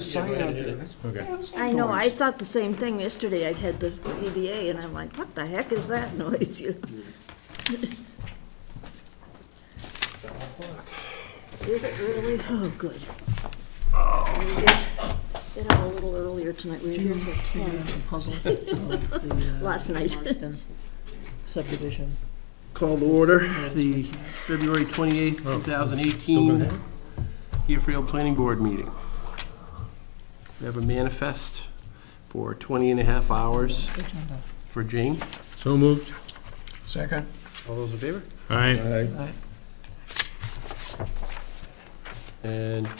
sign out there. Okay. I know, I thought the same thing yesterday. I had the ZBA, and I'm like, what the heck is that noise, you know? Is it really? Oh, good. We get out a little earlier tonight. We were here at 10 Puzzle of the, last night. Marston subdivision. Call to order the February 28th, 2018 Deerfield Planning Board meeting. We have a manifest for 20 and a half hours Agenda. for Jane. So moved. Second. All those in favor? Aye. Right. And I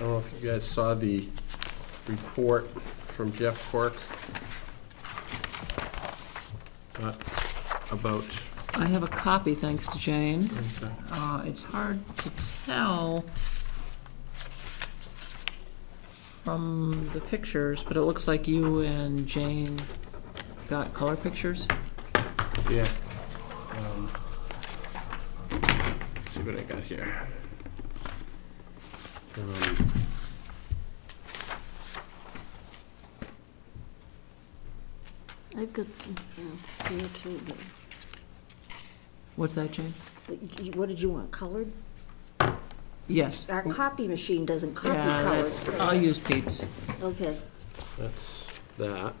don't know if you guys saw the report from Jeff Quirk about. I have a copy, thanks to Jane. It's hard to tell from the pictures, but it looks like you and Jane got color pictures. Yeah. Let's see what I got here. I've got some here too, but What's that, Jane? what did you want, colored? Yes. Our copy machine doesn't copy Yeah, colors. I'll use Pete's. Okay, That's that.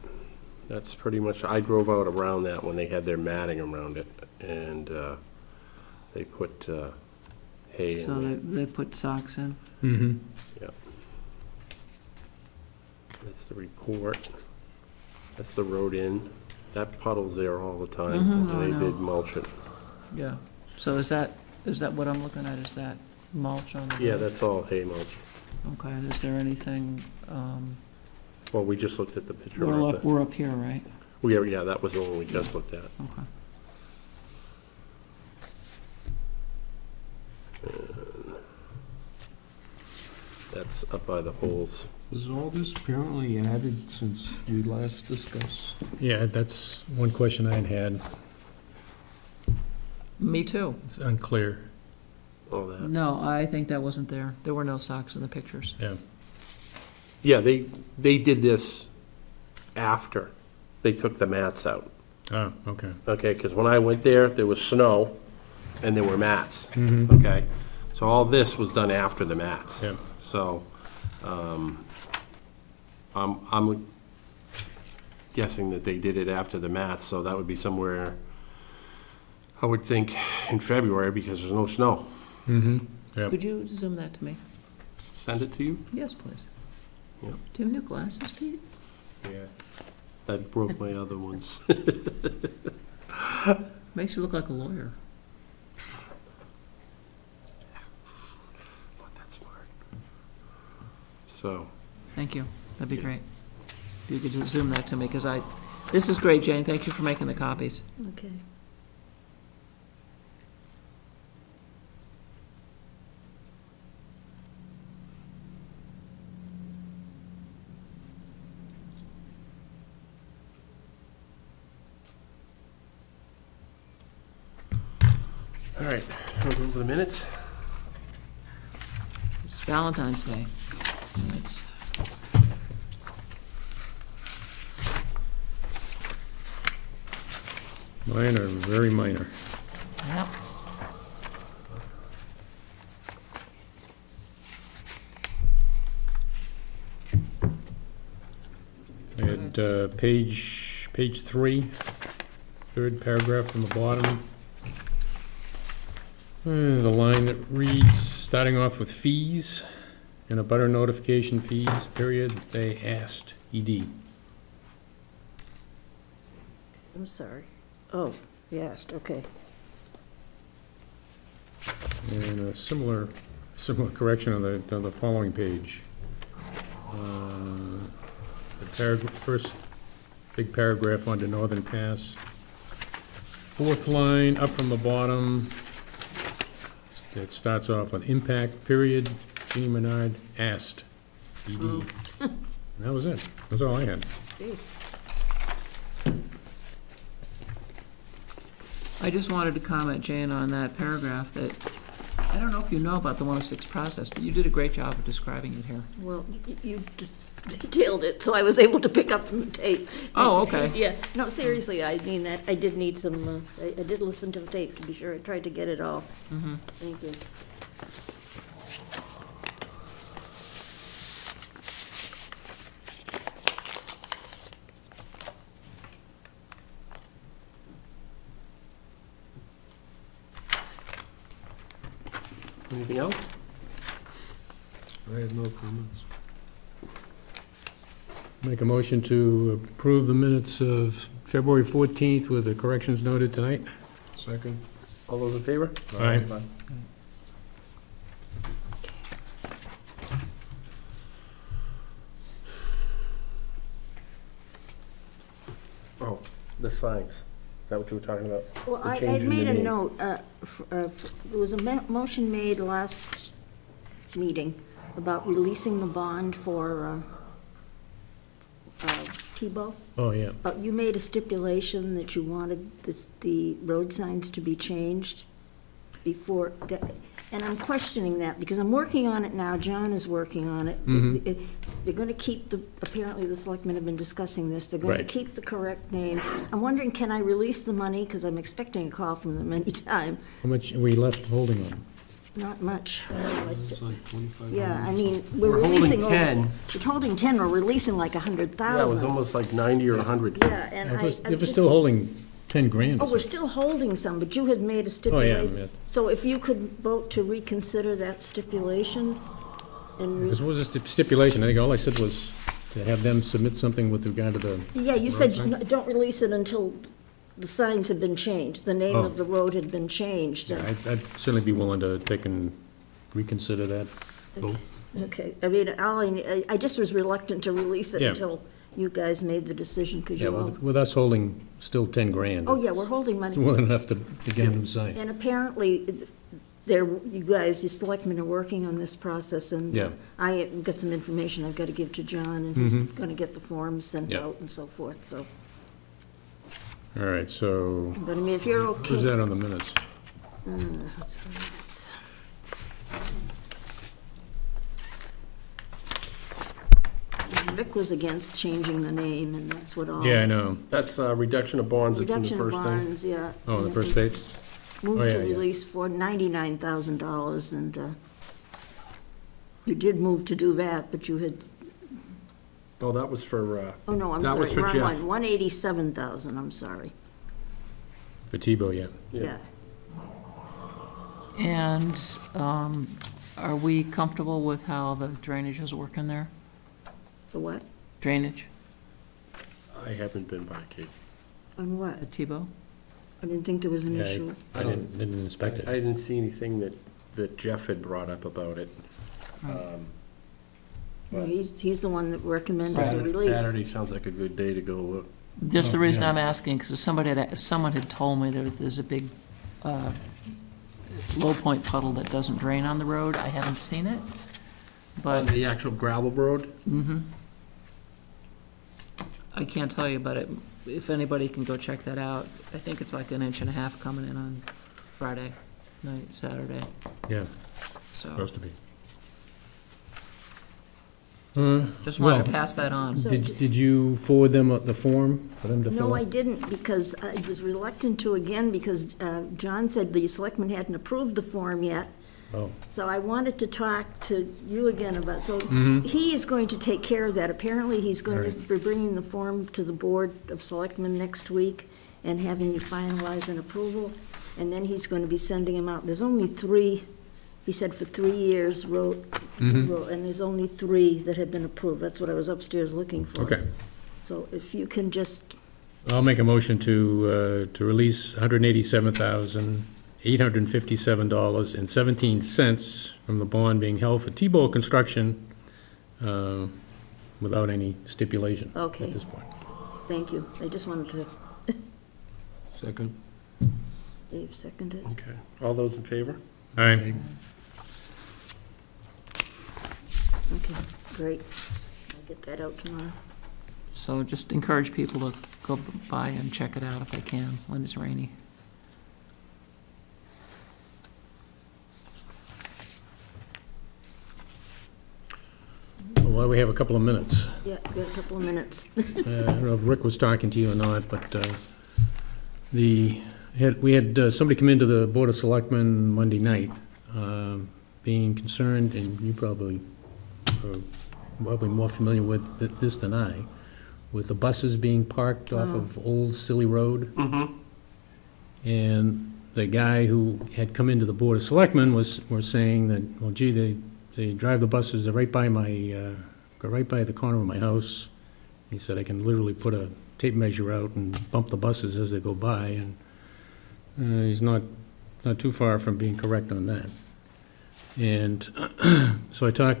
That's pretty much, I drove out around that when they had their matting around it, and they put hay So in. they put socks in. Mm-hmm. That's the report. That's the road in. That puddle's there all the time. Mhm, and I they know. did mulch it. Yeah. So is that what I'm looking at? Is that mulch on the Yeah, road? that's all hay mulch. Okay, is there anything, Well, we just looked at the picture of it. we're up here, right? Yeah, that was the one we just looked at. Okay. That's up by the holes. Was all this apparently added since we last discussed? Yeah, that's one question I had. Me too. It's unclear. All that. No, I think that wasn't there. There were no socks in the pictures. Yeah. Yeah, they did this after they took the mats out. Oh, okay. Okay, because when I went there was snow and there were mats. Mm-hmm. Okay, so all this was done after the mats. Yeah. So, I'm guessing that they did it after the mats, so that would be somewhere, I would think, in February, because there's no snow. Mm-hmm. Yep. Could you zoom that to me? Send it to you? Yes, please. Yep. Do you have new glasses, Pete? Yeah. I broke my other ones. Makes you look like a lawyer. Not that smart. So, Thank you. That'd be Yeah. great. If you could just zoom that to me, because this is great, Jane. Thank you for making the copies. okay. all right, we'll go over the minutes. It's Valentine's Day. It's Mine are very minor. Yep. I had page 3, third paragraph from the bottom. The line that reads, starting off with fees, and a butter notification fees, period, they asked, ED. I'm sorry. Oh, yes, okay. And a similar correction on the following page. The first big paragraph under Northern Pass. Fourth line up from the bottom, it starts off with impact, period, Jeannie Menard asked, ED. And that was it. That's all I had. I just wanted to comment, Jane, on that paragraph that I don't know if you know about the 106 process, but you did a great job of describing it here. Well, you just detailed it, so I was able to pick up from the tape. Oh, okay. Yeah, no, seriously, I mean that, I did need some, I did listen to the tape to be sure, I tried to get it all. Mm-hmm. Thank you. Anything else? I have no comments. Make a motion to approve the minutes of February 14th with the corrections noted tonight. Second? All those in favor? Aye. Oh, the signs. Is that what you were talking about? Well, The I change in the made a name. note, there was a motion made last meeting about releasing the bond for Tebow. Oh, yeah. You made a stipulation that you wanted the road signs to be changed before, and I'm questioning that, because I'm working on it now, John is working on it. Mhm. They're gonna keep apparently the selectmen have been discussing this, they're going to Right. keep the correct names. I'm wondering, can I release the money, because I'm expecting a call from them anytime. How much are we left holding on? Not much. It's like 25. Yeah, I mean, we're We're releasing holding over. 10. We're holding 10, we're releasing like Yeah, it was 100,000. almost like 90 or 100. Yeah, and If I'm we're just- still holding 10 grand. Oh, we're still holding some, but you had made a Oh, yeah, stipulation. yeah. So if you could vote to reconsider that stipulation and, This was a stipulation. I think all I said was to have them submit something with regard to the, yeah, you said sign? don't release it until the signs had been changed, the name Oh. of the road had been changed. yeah, I'd certainly be willing to take and reconsider that. Okay, I mean, I just was reluctant to release it Yeah. until you guys made the decision, because Yeah, you all, with us holding still 10 grand. oh, yeah, we're holding It's money. more than enough to get a new sign. And apparently, you guys, the selectmen are working on this process, and Yeah. I got some information I've got to give to John, and he's Mhm. going to get the forms sent Yeah. out and so forth, so. All right, so, But I mean, if you're okay. who's that on the minutes? Let's- Rick was against changing the name, and that's what all. Yeah, I know. That's reduction of bonds, it's in the Reduction of first thing. bonds, yeah. Oh, the and first it was page? Moved Oh, to yeah, yeah. release for $99,000, and you did move to do that, but you had, Oh, that was for, oh, no, I'm That sorry, was for wrong Jeff. one, 187,000, I'm sorry, For Tebow, yeah. yeah. yeah. And are we comfortable with how the drainage is working there? The what? Drainage I haven't been by, Kate. On what? at Tebow? I didn't think there was an Yeah, issue. I didn't inspect I it. didn't see anything that Jeff had brought up about it. Right. Yeah, he's the one that recommended the release. Saturday sounds like a good day to go look. Just the Oh, reason yeah. I'm asking, because someone had told me that there's a big low point puddle that doesn't drain on the road. I haven't seen it, On but the actual gravel road? I can't tell you, but if anybody can go check that out, I think it's like 1.5 inches coming in on Friday night, Saturday, Yeah, so supposed to be. just wanted well, to pass that on. So Did you forward them the form for them to fill No, out? I didn't, because I was reluctant to again, because John said the selectmen hadn't approved the form yet. Oh, So I wanted to talk to you again about, so Mm-hmm. he is going to take care of that. Apparently, he's going to Alright. be bringing the form to the Board of Selectmen next week and having you finalize an approval, and then he's going to be sending them out. There's only 3, he said for 3 years, Mm-hmm. and there's only 3 that have been approved. That's what I was upstairs looking for. okay. So if you can just, I'll make a motion to release $187,857.17 from the bond being held for Tebow Construction without any stipulation Okay. at this point. thank you. I just wanted to, Second? Dave seconded. Okay. All those in favor? All right, Okay, great. I'll get that out tomorrow. So just encourage people to go by and check it out if they can, when it's rainy. while we have a couple of minutes, Yeah, got a couple of minutes. I don't know if Rick was talking to you or not, but we had somebody come into the Board of Selectmen Monday night, being concerned, and you probably are more familiar with this than I, with the buses being parked off of Old Silly Road. Mm-hmm. And the guy who had come into the Board of Selectmen was saying that, well, gee, they drive the buses, they're right by go right by the corner of my house. He said, I can literally put a tape measure out and bump the buses as they go by, and he's not too far from being correct on that. And so I talked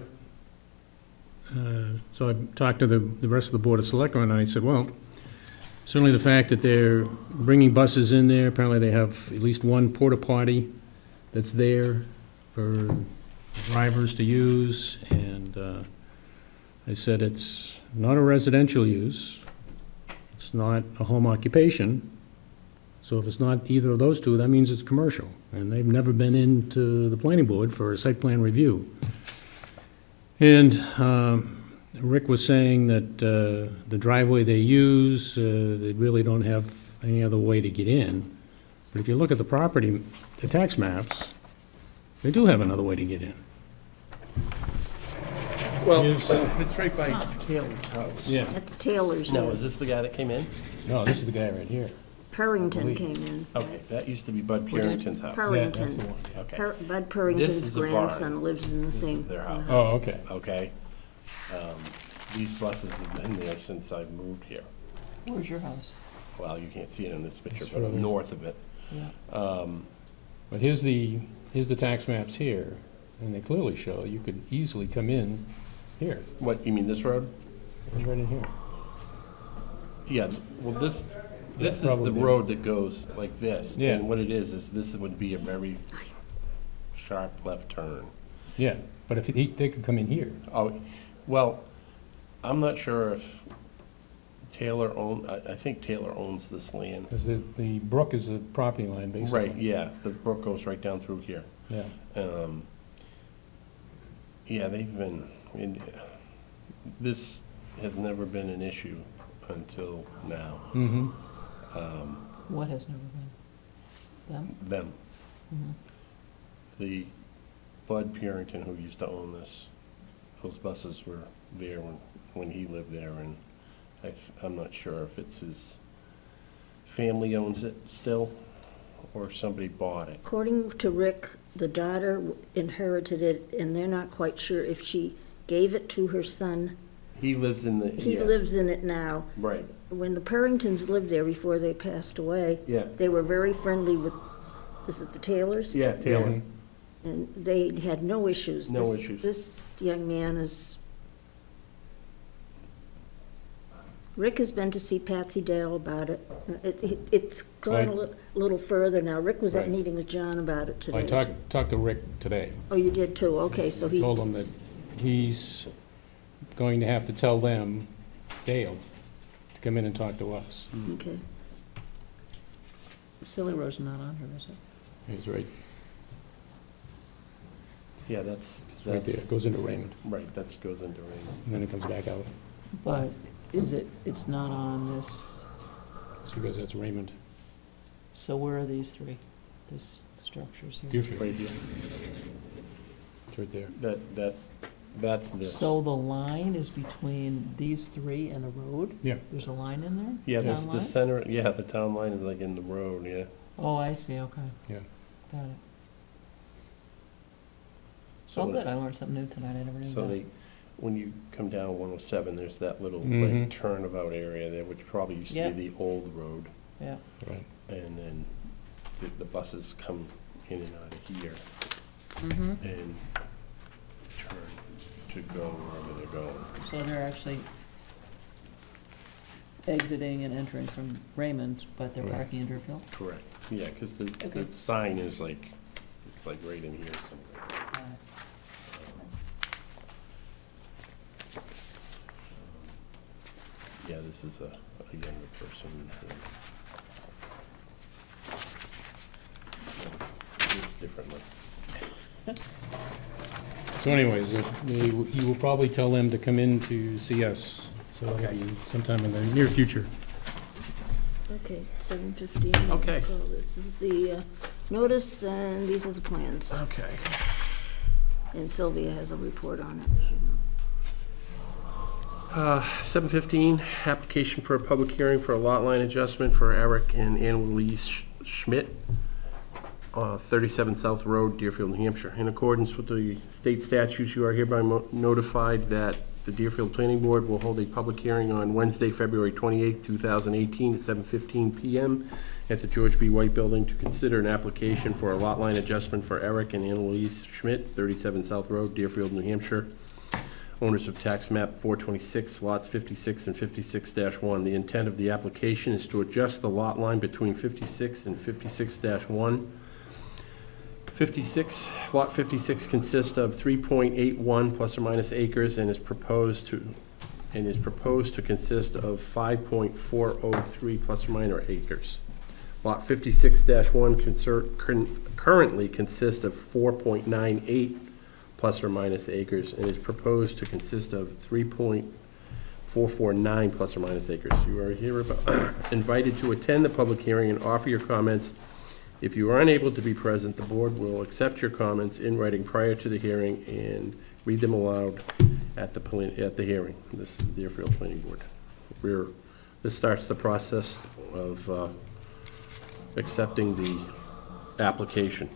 to the rest of the Board of Selectmen, and I said, well, certainly the fact that they're bringing buses in there, apparently they have at least one porta potty that's there for drivers to use, and I said it's not a residential use, it's not a home occupation, so if it's not either of those two, that means it's commercial, and they've never been into the planning board for a site plan review. And Rick was saying that the driveway they use, they really don't have any other way to get in. But if you look at the property, the tax maps, they do have another way to get in. Well, Is- it's right by Taylor's house. Yeah. That's Taylor's. Now, is this the guy that came in? No, this is the guy right here. Purrington Believe. came in. Okay, that used to be Bud Purington's house. Purrington. Yeah, that's the one. Okay. Bud This Purrington's is a barn. grandson lives in the This same. is their house. Oh, okay. Okay. These buses have been there since I moved here. Where's your house? Well, you can't see it in this picture, It's but further. I'm north of it. Yeah. But here's the tax maps here, and they clearly show you could easily come in here, What, you mean this road? right in here. Yeah, well, this is the probably. road that goes like this. Yeah. And what it is this would be a very sharp left turn. Yeah, but if they could come in here. Oh, well, I'm not sure if I think Taylor owns this land. Because the brook is the property line, basically. Right, yeah, the brook goes right down through here. Yeah. Yeah, this has never been an issue until now. Mm-hmm. What has never been? Them? Them, Mhm. the Bud Purington who used to own this, those buses were there when he lived there, and I'm not sure if it's his family owns it still, or somebody bought it. According to Rick, the daughter inherited it, and they're not quite sure if she gave it to her son. He lives in the, He yeah, lives in it now. right, When the Purringtons lived there before they passed away, yeah, they were very friendly with, is it the Taylors? yeah, Taylor. And they had no issues. No This- issues. This young man is, Rick has been to see Patsy Dale about it. It's gone a little further now. Rick was at a Right. meeting with John about it I today. talked to Rick today. Oh, you did too? Okay, so he, Told him that he's going to have to tell them, Dale, to come in and talk to us. okay. Silly Road's not on here, is it? He's right, Yeah, that's, right there, it goes into Raymond, right, that goes into Raymond. and then it comes back out. But it's not on this, It's because that's Raymond. so where are these three? This structures here? Deerfield, Right here. it's right there. That's this. So the line is between these three and a road? Yeah. There's a line in there? Yeah, Town there's the line? center, yeah, the town line is like in the road, yeah. Oh, I see, okay. Yeah. Got it. So Oh, good, I learned something new tonight, I never knew So that. when you come down 107, there's that little Mhm. like turnabout area there, which probably used to Yeah. be the old road. Yeah, Right. And then the buses come in and out of here mm-hmm. and turn to go wherever they're going. So they're actually exiting and entering from Raymond, but they're Right. parking in Deerfield? Correct. Yeah, because the Okay. sign is like, it's like right in here somewhere. Yeah, this is a younger person. It's differently. So anyways, you will probably tell them to come in to see us, so sometime in the near future. Okay, 7:15. Okay. So this is the notice, and these are the plans. Okay. And Sylvia has a report on it. 7:15, application for a public hearing for a lot line adjustment for Eric and Ann Louise Schmidt, 37 South Road, Deerfield, New Hampshire. In accordance with the state statutes, you are hereby notified that the Deerfield Planning Board will hold a public hearing on Wednesday, February 28th, 2018, at 7:15 p.m. at the George B. White Building to consider an application for a lot line adjustment for Eric and Ann Louise Schmidt, 37 South Road, Deerfield, New Hampshire, owners of tax map 426, lots 56 and 56-1. The intent of the application is to adjust the lot line between 56 and 56-1. Lot 56 consists of 3.81 plus or minus acres and is proposed to consist of 5.403 plus or minus acres. Lot 56-1 currently consists of 4.98 plus or minus acres and is proposed to consist of 3.449 plus or minus acres. You are here invited to attend the public hearing and offer your comments. If you are unable to be present, the board will accept your comments in writing prior to the hearing and read them aloud at the hearing. This is the Deerfield Planning Board. This starts the process of accepting the application.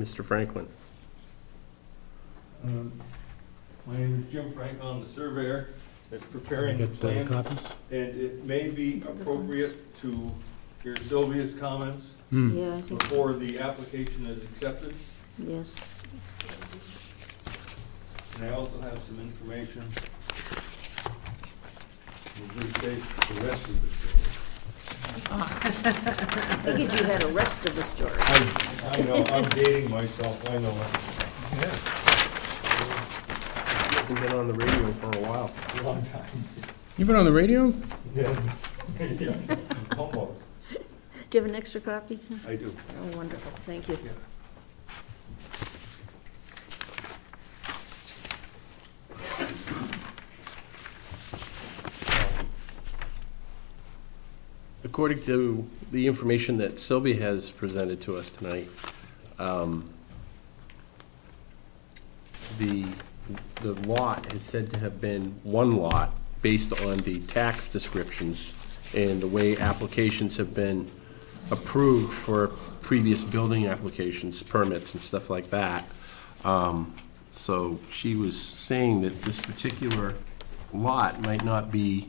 Mr. Franklin. My name is Jim Franklin, I'm the surveyor that's preparing the plan, Copies? and it may be appropriate to hear Sylvia's comments Yeah, I think, before the application is accepted. yes. And I also have some information. We'll restate the rest of the I figured you had a rest of the story. story. I know, I'm dating myself, I know Hasn't been on the radio for a while. it. Long time. You've been on the radio? Yeah. Almost, Do you have an extra copy? I do. Oh, wonderful, thank you. According to the information that Sylvia has presented to us tonight, the lot is said to have been one lot based on the tax descriptions and the way applications have been approved for previous building applications, permits and stuff like that. So she was saying that this particular lot might not be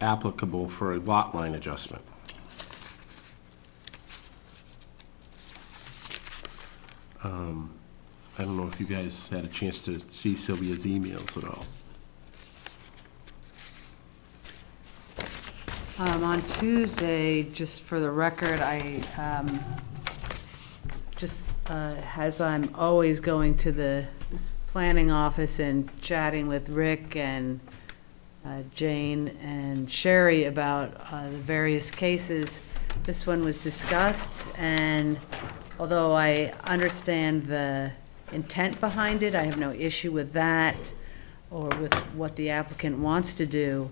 applicable for a lot line adjustment. I don't know if you guys had a chance to see Sylvia's emails at all. On Tuesday, just for the record, as I'm always going to the planning office and chatting with Rick and Jane and Sherry about the various cases, this one was discussed, and although I understand the intent behind it, I have no issue with that or with what the applicant wants to do.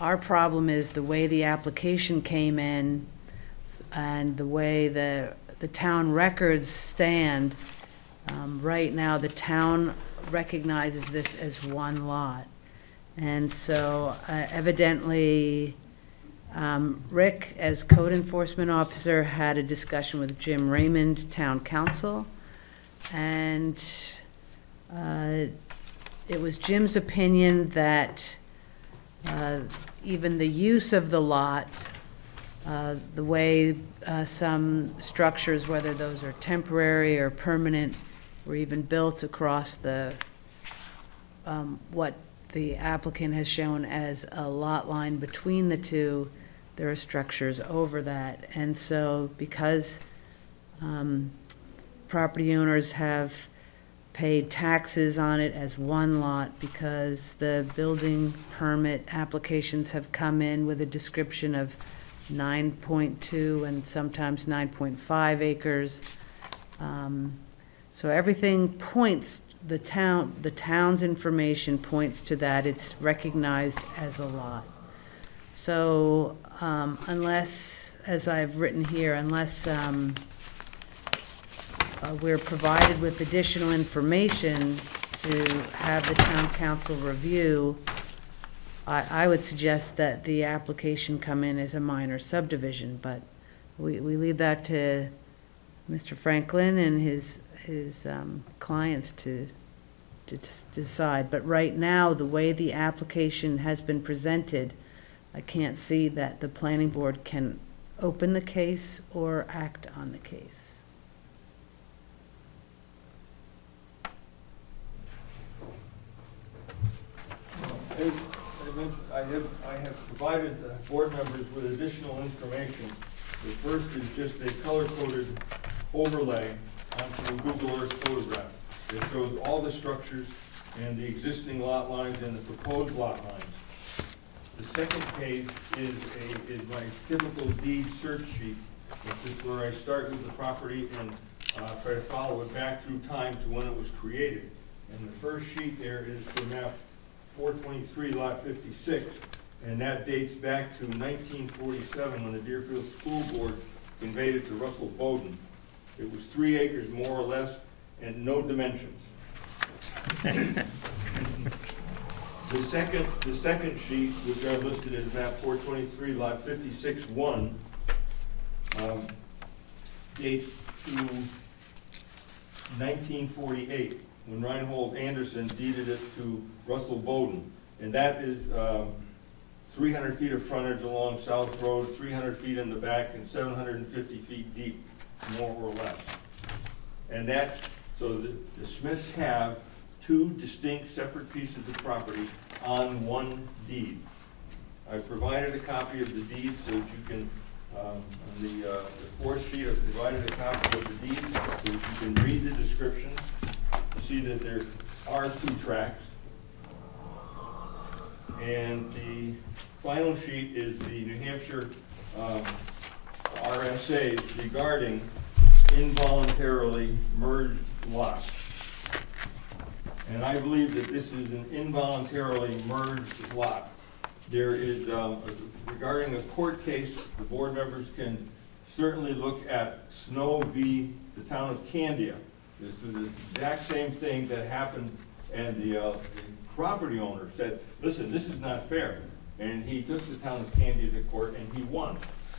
Our problem is the way the application came in and the way the town records stand. Right now, the town recognizes this as one lot. And so evidently, Rick, as code enforcement officer, had a discussion with Jim Raymond, town council, and it was Jim's opinion that even the use of the lot, the way some structures, whether those are temporary or permanent, were even built across the what the applicant has shown as a lot line between the two, there are structures over that. And so because property owners have paid taxes on it as one lot, because the building permit applications have come in with a description of 9.2 and sometimes 9.5 acres. So everything points, the town's information points to that. It's recognized as a lot. So unless, as I've written here, unless we're provided with additional information to have the town council review, I would suggest that the application come in as a minor subdivision, but we leave that to Mr. Franklin and his clients to decide. But right now, the way the application has been presented, I can't see that the planning board can open the case or act on the case. As I mentioned, I have provided the board members with additional information. The first is just a color-coded overlay onto a Google Earth photograph. It shows all the structures and the existing lot lines and the proposed lot lines. The second page is my typical deed search sheet, which is where I start with the property and try to follow it back through time to when it was created. And the first sheet there is for map 423, lot 56, and that dates back to 1947 when the Deerfield School Board conveyed it to Russell Bowden. It was 3 acres more or less and no dimensions. The second sheet, which I've listed as map 423, lot 56-1, dates to 1948, when Reinhold Anderson deeded it to Russell Bowden. And that is 300 feet of frontage along South Road, 300 feet in the back, and 750 feet deep, more or less. And that, so the Smiths have 2 distinct separate pieces of property on one deed. I provided a copy of the deed so that you can, on the fourth sheet, I've provided a copy of the deed so that you can read the description. You see that there are 2 tracks. And the final sheet is the New Hampshire RSA regarding involuntarily merged lots. And I believe that this is an involuntarily merged lot. There is, regarding a court case, the board members can certainly look at Snow v. the town of Candia. This is the exact same thing that happened, and the property owner said, listen, this is not fair. And he took the town of Candia to court and he won.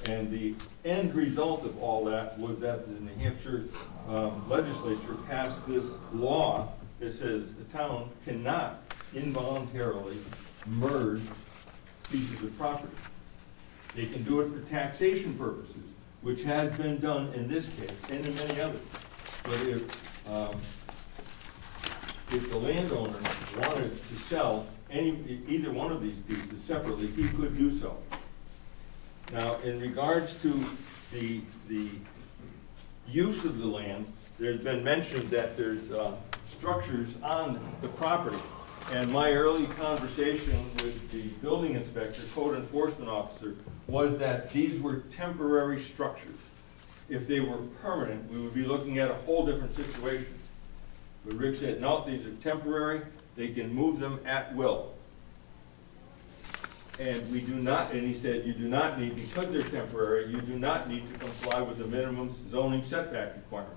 And the end result of all that was that the New Hampshire legislature passed this law that says the town cannot involuntarily merge pieces of property. They can do it for taxation purposes, which has been done in this case and in many others. But if the landowner wanted to sell either one of these pieces separately, he could do so. Now, in regards to the use of the land, there's been mentioned that there's structures on the property. And my early conversation with the building inspector, code enforcement officer, was that these were temporary structures. If they were permanent, we would be looking at a whole different situation. But Rick said, no, these are temporary, they can move them at will. And we do not, and he said, you do not need, because they're temporary, you do not need to comply with the minimum zoning setback requirements.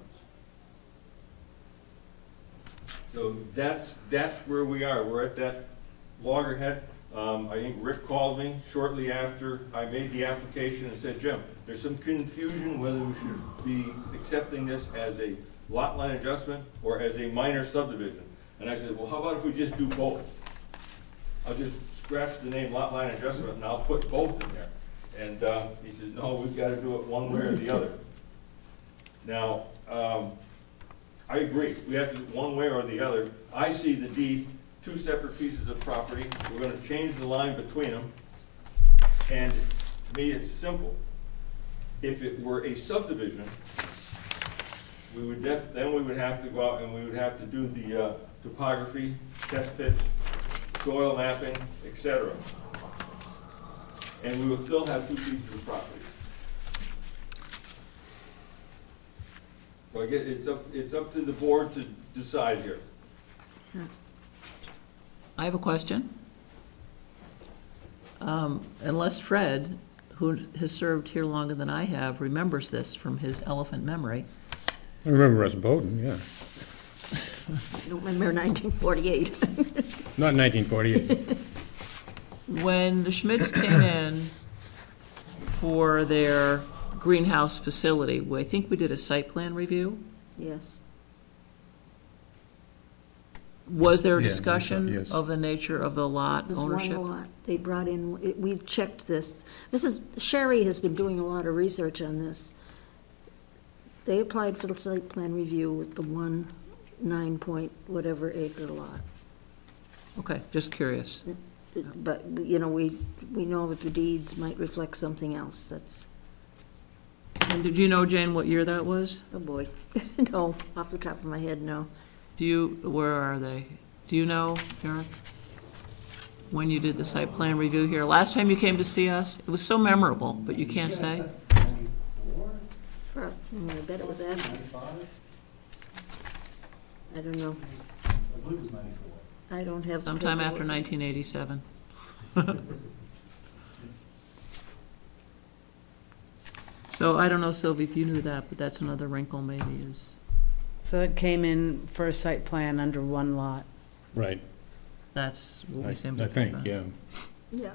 So that's where we are. We're at that loggerhead. I think Rick called me shortly after I made the application and said, Jim, there's some confusion whether we should be accepting this as a lot line adjustment or as a minor subdivision. And I said, well, how about if we just do both? I'll just scratch the name lot line adjustment and I'll put both in there. And he said, no, we've got to do it one way or the other. Now, I agree. We have to do it one way or the other. I see the deed, 2 separate pieces of property. We're going to change the line between them. And to me, it's simple. If it were a subdivision, we would then we would have to go out and we would have to do the topography, test pits, soil mapping, etc. And we will still have 2 pieces of property. So I get, it's up to the board to decide here. I have a question. Unless Fred, who has served here longer than I have, remembers this from his elephant memory. I remember us voting, yeah. I don't remember 1948. Not 1948. When the Schmidts came in for their greenhouse facility, I think we did a site plan review. Yes. Was there a Yeah, discussion yes. of the nature of the lot It was ownership? one lot. They brought in, we checked this. Sherry has been doing a lot of research on this. They applied for the site plan review with the 9 point whatever acre lot. Okay, just curious. But, you know, we know that the deeds might reflect something else. That's, And did you know, Jane, what year that was? oh boy. No, off the top of my head, no. Where are they? Do you know, Eric? When you did the site plan review here? Last time you came to see us? It was so memorable, but you can't say? I bet it was after. I don't know. I don't have. Sometime after 1987. So I don't know, Sylvie, if you knew that, but that's another wrinkle maybe is, So it came in for a site plan under one lot. Right. that's what I we seem I to think, about. yeah. Yeah,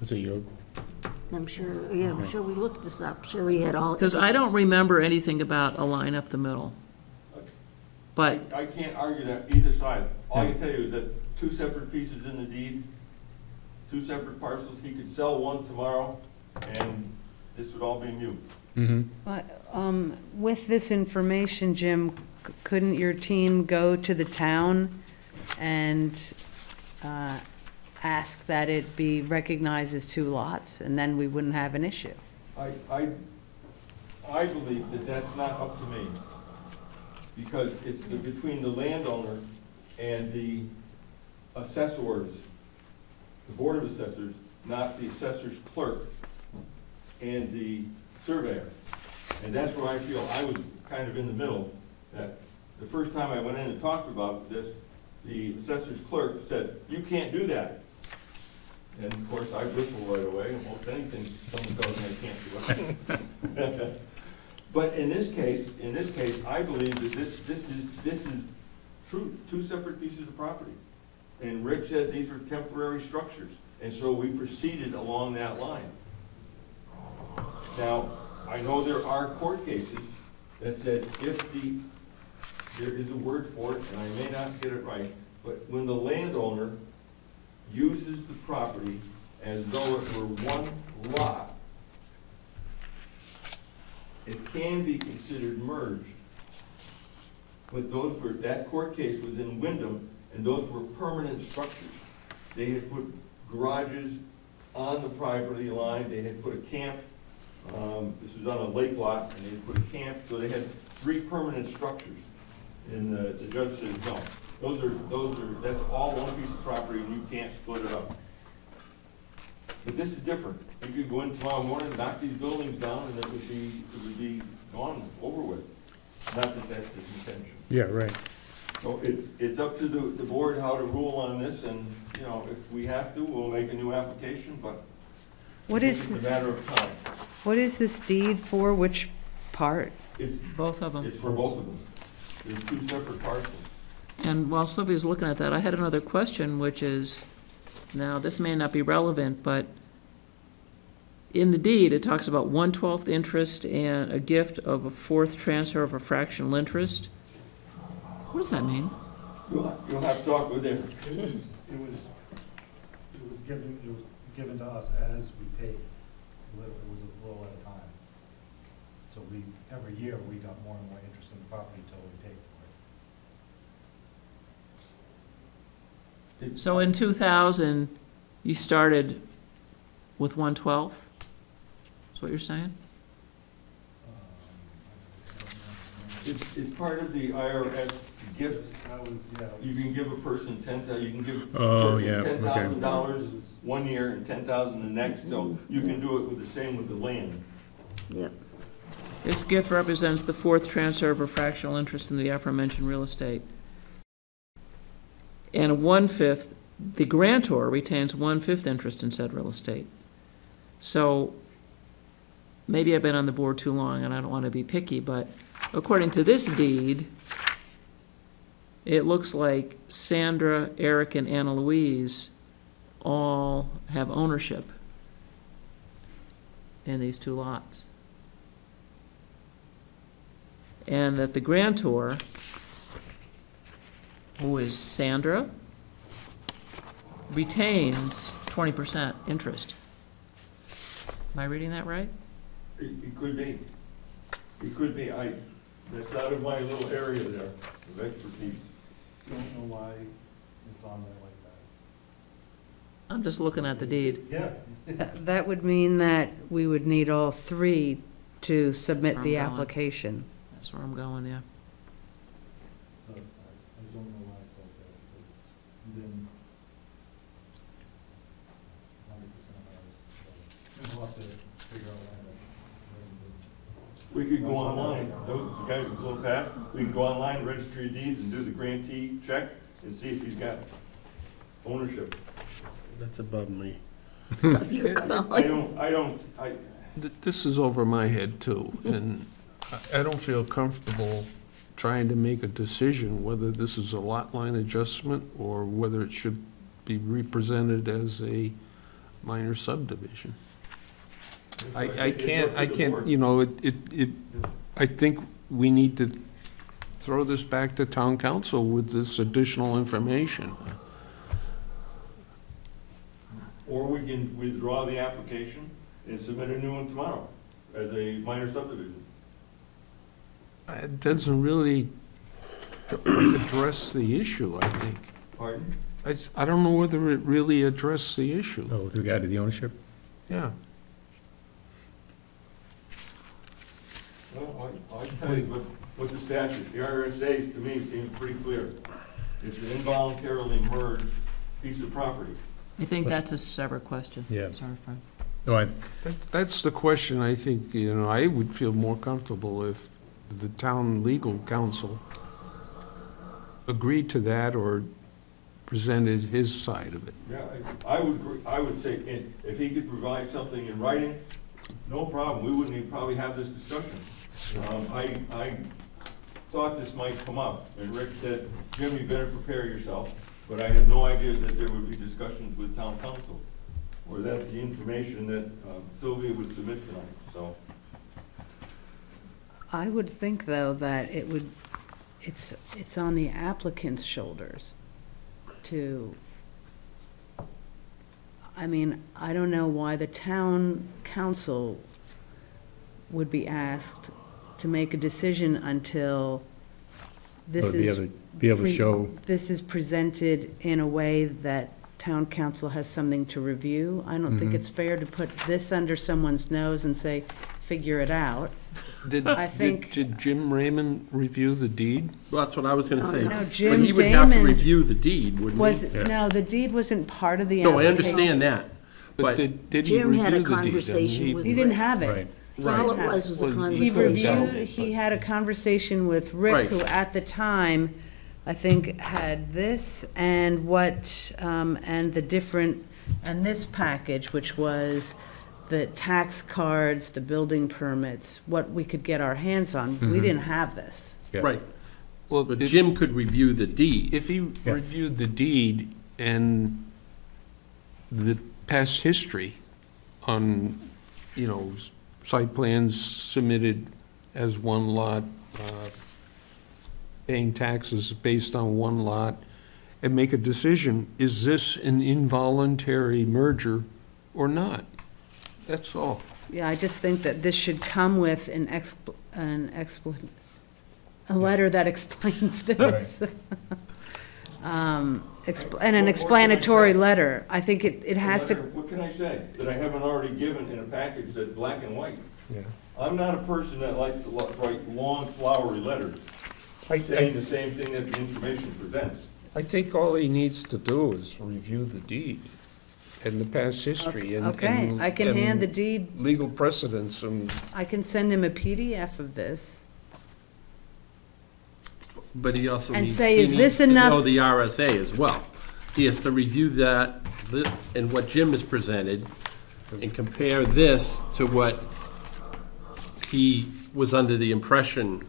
Was it your, I'm sure we looked this up. Sure we had all. Because I don't remember anything about a line up the middle. But, I can't argue that either side. All I can tell you is that 2 separate pieces in the deed, 2 separate parcels, he could sell one tomorrow, and this would all be new. mm-hmm. But, with this information, Jim, couldn't your team go to the town and ask that it be recognized as 2 lots, and then we wouldn't have an issue? I believe that that's not up to me, because it's between the landowner and the assessors, the Board of Assessors, not the assessor's clerk and the surveyor. And that's where I feel I was kind of in the middle, that the first time I went in and talked about this, the assessor's clerk said, "You can't do that." And of course, I whistle right away, and most anything someone tells me I can't do it. But in this case, I believe that this is true, 2 separate pieces of property. And Rick said these are temporary structures, and so we proceeded along that line. Now, I know there are court cases that said there is a word for it, and I may not get it right, but when the landowner uses the property as though it were one lot, it can be considered merged. But that court case was in Wyndham, and those were permanent structures. They had put garages on the property line, they had put a camp, this was on a lake lot, and they had put a camp, so they had 3 permanent structures. And the judge said, no, that's all one piece of property, and you can't split it up. But this is different. You could go in tomorrow morning, knock these buildings down, and it would be gone, over with. Not that that's the intention. Yeah, right. So it's up to the board how to rule on this, and, you know, if we have to, we'll make a new application, but What I is, think it's a matter of time. what is this deed for, which part? It's, both of them. it's for both of them. There's 2 separate parcels. And while Sylvia's looking at that, I had another question, which is, now, this may not be relevant, but in the deed, it talks about 1/12 interest and a gift of a 4th transfer of a fractional interest. What does that mean? You'll have to talk with him. It was given to us as we paid. It was a little at a time. So every year, we got more and more interest in the property until we paid for it. So in 2000, you started with 1/12? Is what you're saying? It's part of the IRS gift. That was, yeah. You can give a person you can give a Oh, person yeah, okay. $10,000 one year and $10,000 the next, so you can do it with the same with the land. Yep. This gift represents the fourth transfer of a fractional interest in the aforementioned real estate. And 1/5, the grantor retains 1/5 interest in said real estate. So, maybe I've been on the board too long and I don't want to be picky, but according to this deed, it looks like Sandra, Eric, and Anna Louise all have ownership in these two lots. And that the grantor, who is Sandra, retains 20% interest. Am I reading that right? It could be. It could be. That's out of my little area there of expertise. Don't know why it's on there like that. I'm just looking at the deed. Yeah. That would mean that we would need all three to submit where the I'm going. application. That's where I'm going, yeah. But I don't know why it's like that, because it's been 100% ours. We'll have to figure out why that. We could go online, the guy with the little pad, we can go online, registry of deeds, and do the grantee check and see if he's got ownership. That's above me. This is over my head too, and I don't feel comfortable trying to make a decision whether this is a lot line adjustment or whether it should be represented as a minor subdivision. I can't, you know, I think we need to throw this back to town council with this additional information. Or we can withdraw the application and submit a new one tomorrow as a minor subdivision. It doesn't really address the issue, I think. Pardon? I don't know whether it really addressed the issue. Oh, with regard to the ownership? Yeah. Well, I tell you what the statute, the RSA, to me, seems pretty clear. It's an involuntarily merged piece of property. I think that's a separate question. Yeah. Sorry, Frank. No, That's the question. I think, you know, I would feel more comfortable if the town legal counsel agreed to that or presented his side of it. Yeah, I would say, if he could provide something in writing, no problem, we wouldn't even probably have this discussion. I thought this might come up, and Rick said, Jim, you better prepare yourself, but I had no idea that there would be discussions with town council, or that the information that Sylvia would submit tonight, so. I would think, though, that it's on the applicant's shoulders to, I mean, I don't know why the town council would be asked to make a decision until this Or be is. able to- be able to show- This is presented in a way that town council has something to review. I don't think Mhm. it's fair to put this under someone's nose and say, figure it out. Did think- Jim Raymond review the deed? Well, that's what I was gonna say. No, But Jim he would have to Damon review the deed, wouldn't was, he? Yeah. no, the deed wasn't part of the No, I application. understand that, But but did he Jim review had a the deed? I mean, conversation with He didn't have it. Right. All it Right. was a Well, He Before conversation. reviewed, he had a conversation with Rick, Right. who at the time, I think, had this and what, and the different, and this package, which was the tax cards, the building permits, what we could get our hands on. We Mhm. didn't have this. Yeah. right, Well, but if- Jim could review the deed. If he Yeah. reviewed the deed and the past history on, you know, site plans submitted as one lot, paying taxes based on one lot, and make a decision, is this an involuntary merger or not? That's all. Yeah, I just think that this should come with a letter that explains this. And an explanatory letter. I think it has to, What can I say that I haven't already given in a package that's black and white? Yeah. I'm not a person that likes to write long flowery letters saying the same thing that the information presents. I think all he needs to do is review the deed. and the past history and. Okay, I can hand the deed, Legal precedents and. I can send him a PDF of this. But he also And needs, say, he is needs this to know enough- the RSA as well. He has to review that and what Jim has presented and compare this to what he was under the impression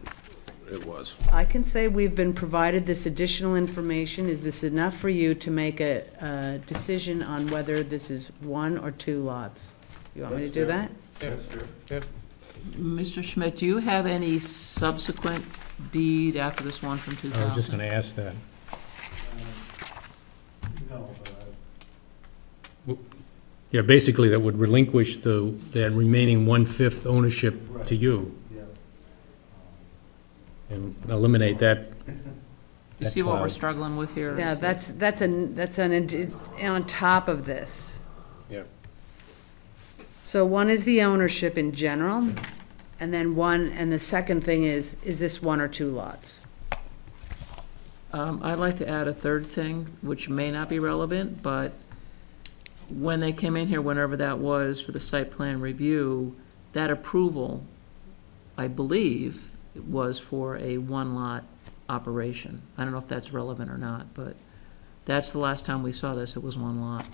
it was. I can say we've been provided this additional information. Is this enough for you to make a decision on whether this is 1 or 2 lots? You want me to do that? That's fair. Mr. Schmidt, do you have any subsequent deed after this one from I 2000? was just gonna ask that. No, but Yeah, basically, that would relinquish that remaining 1/5 ownership to you yeah. and eliminate that. You see what we're cloud. struggling with here? Yeah, is that- that's on top of this. Yeah. So one is the ownership in general, and then and the second thing is this 1 or 2 lots? I'd like to add a third thing, which may not be relevant, but when they came in here, whenever that was, for the site plan review, that approval, I believe, was for a 1-lot operation. I don't know if that's relevant or not, but that's the last time we saw this, it was 1 lot.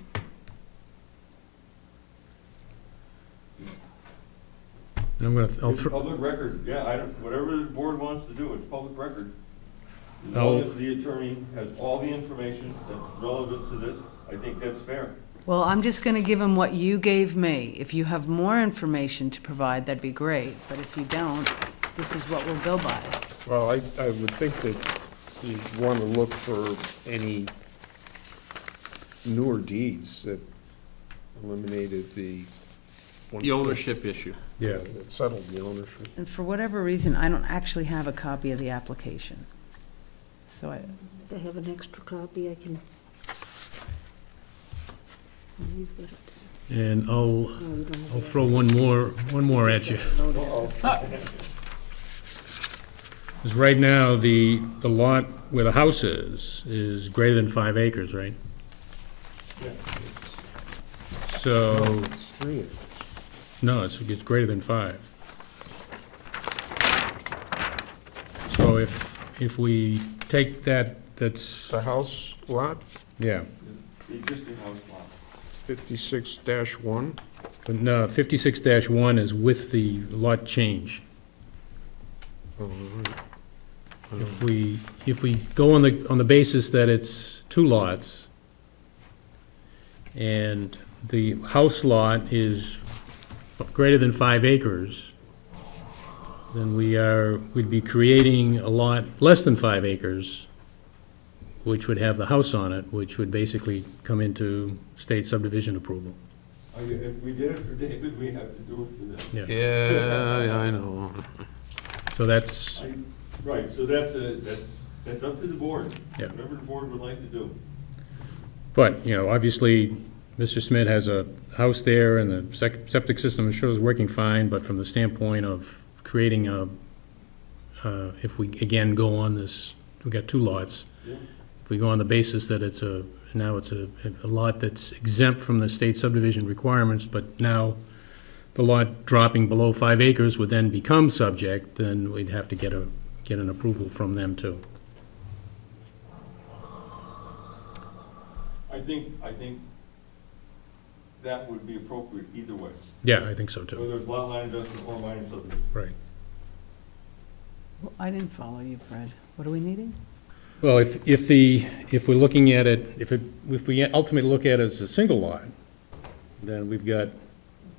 I'll It's throw, public record, yeah, whatever the board wants to do, it's public record. As I'll- long as the attorney has all the information that's relevant to this, I think that's fair. Well, I'm just gonna give him what you gave me. If you have more information to provide, that'd be great, but if you don't, this is what we'll go by. Well, I would think that you'd want to look for any newer deeds that eliminated the. The ownership issue. yeah. That settled the ownership. And for whatever reason, I don't actually have a copy of the application. So I have an extra copy I can. Oh, you've got it. And No, you don't have I'll it. throw one more at you. Notice. Because right now, the lot where the house is greater than 5 acres, right? So, It's 3 acres. no, it's greater than 5. So if we take that's, The house lot, yeah, The existing house lot. 56-1. but no, 56-1 is with the lot change. Oh, right. If we go on the basis that it's 2 lots, and the house lot is greater than 5 acres, then we'd be creating a lot less than 5 acres, which would have the house on it, which would basically come into state subdivision approval. If we did it for David, we have to do it for them. Yeah, I know. So that's, Right, so that's up to the board. Yeah. Whatever the board would like to do. but, obviously, Mr. Smith has a house there, and the septic system, I'm sure, is working fine, but from the standpoint of creating if we, again, go on this, we got 2 lots. Yeah. If we go on the basis that it's now it's a lot that's exempt from the state subdivision requirements, but now the lot dropping below 5 acres would then become subject, then we'd have to get an approval from them too. I think that would be appropriate either way, Yeah, I think so too. whether it's lot line adjustment or minor subdivision. Right. Well, I didn't follow you, Fred. What are we needing? Well, if we're looking at it, if we ultimately look at it as a single lot, then we've got,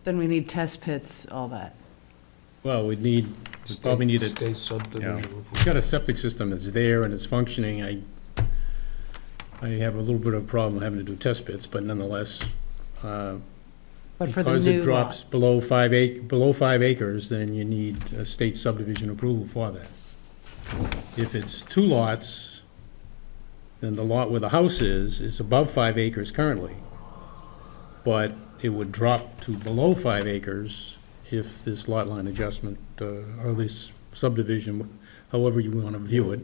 Then we need test pits, all that. well, we'd probably need a, State subdivision. we've got a septic system that's there and it's functioning. I have a little bit of a problem having to do test pits, but nonetheless, But for the because new it drops lot. below 5 acres, then you need a state subdivision approval for that. If it's 2 lots, then the lot where the house is above 5 acres currently. But it would drop to below 5 acres if this lot line adjustment, or this subdivision, however you want to view it,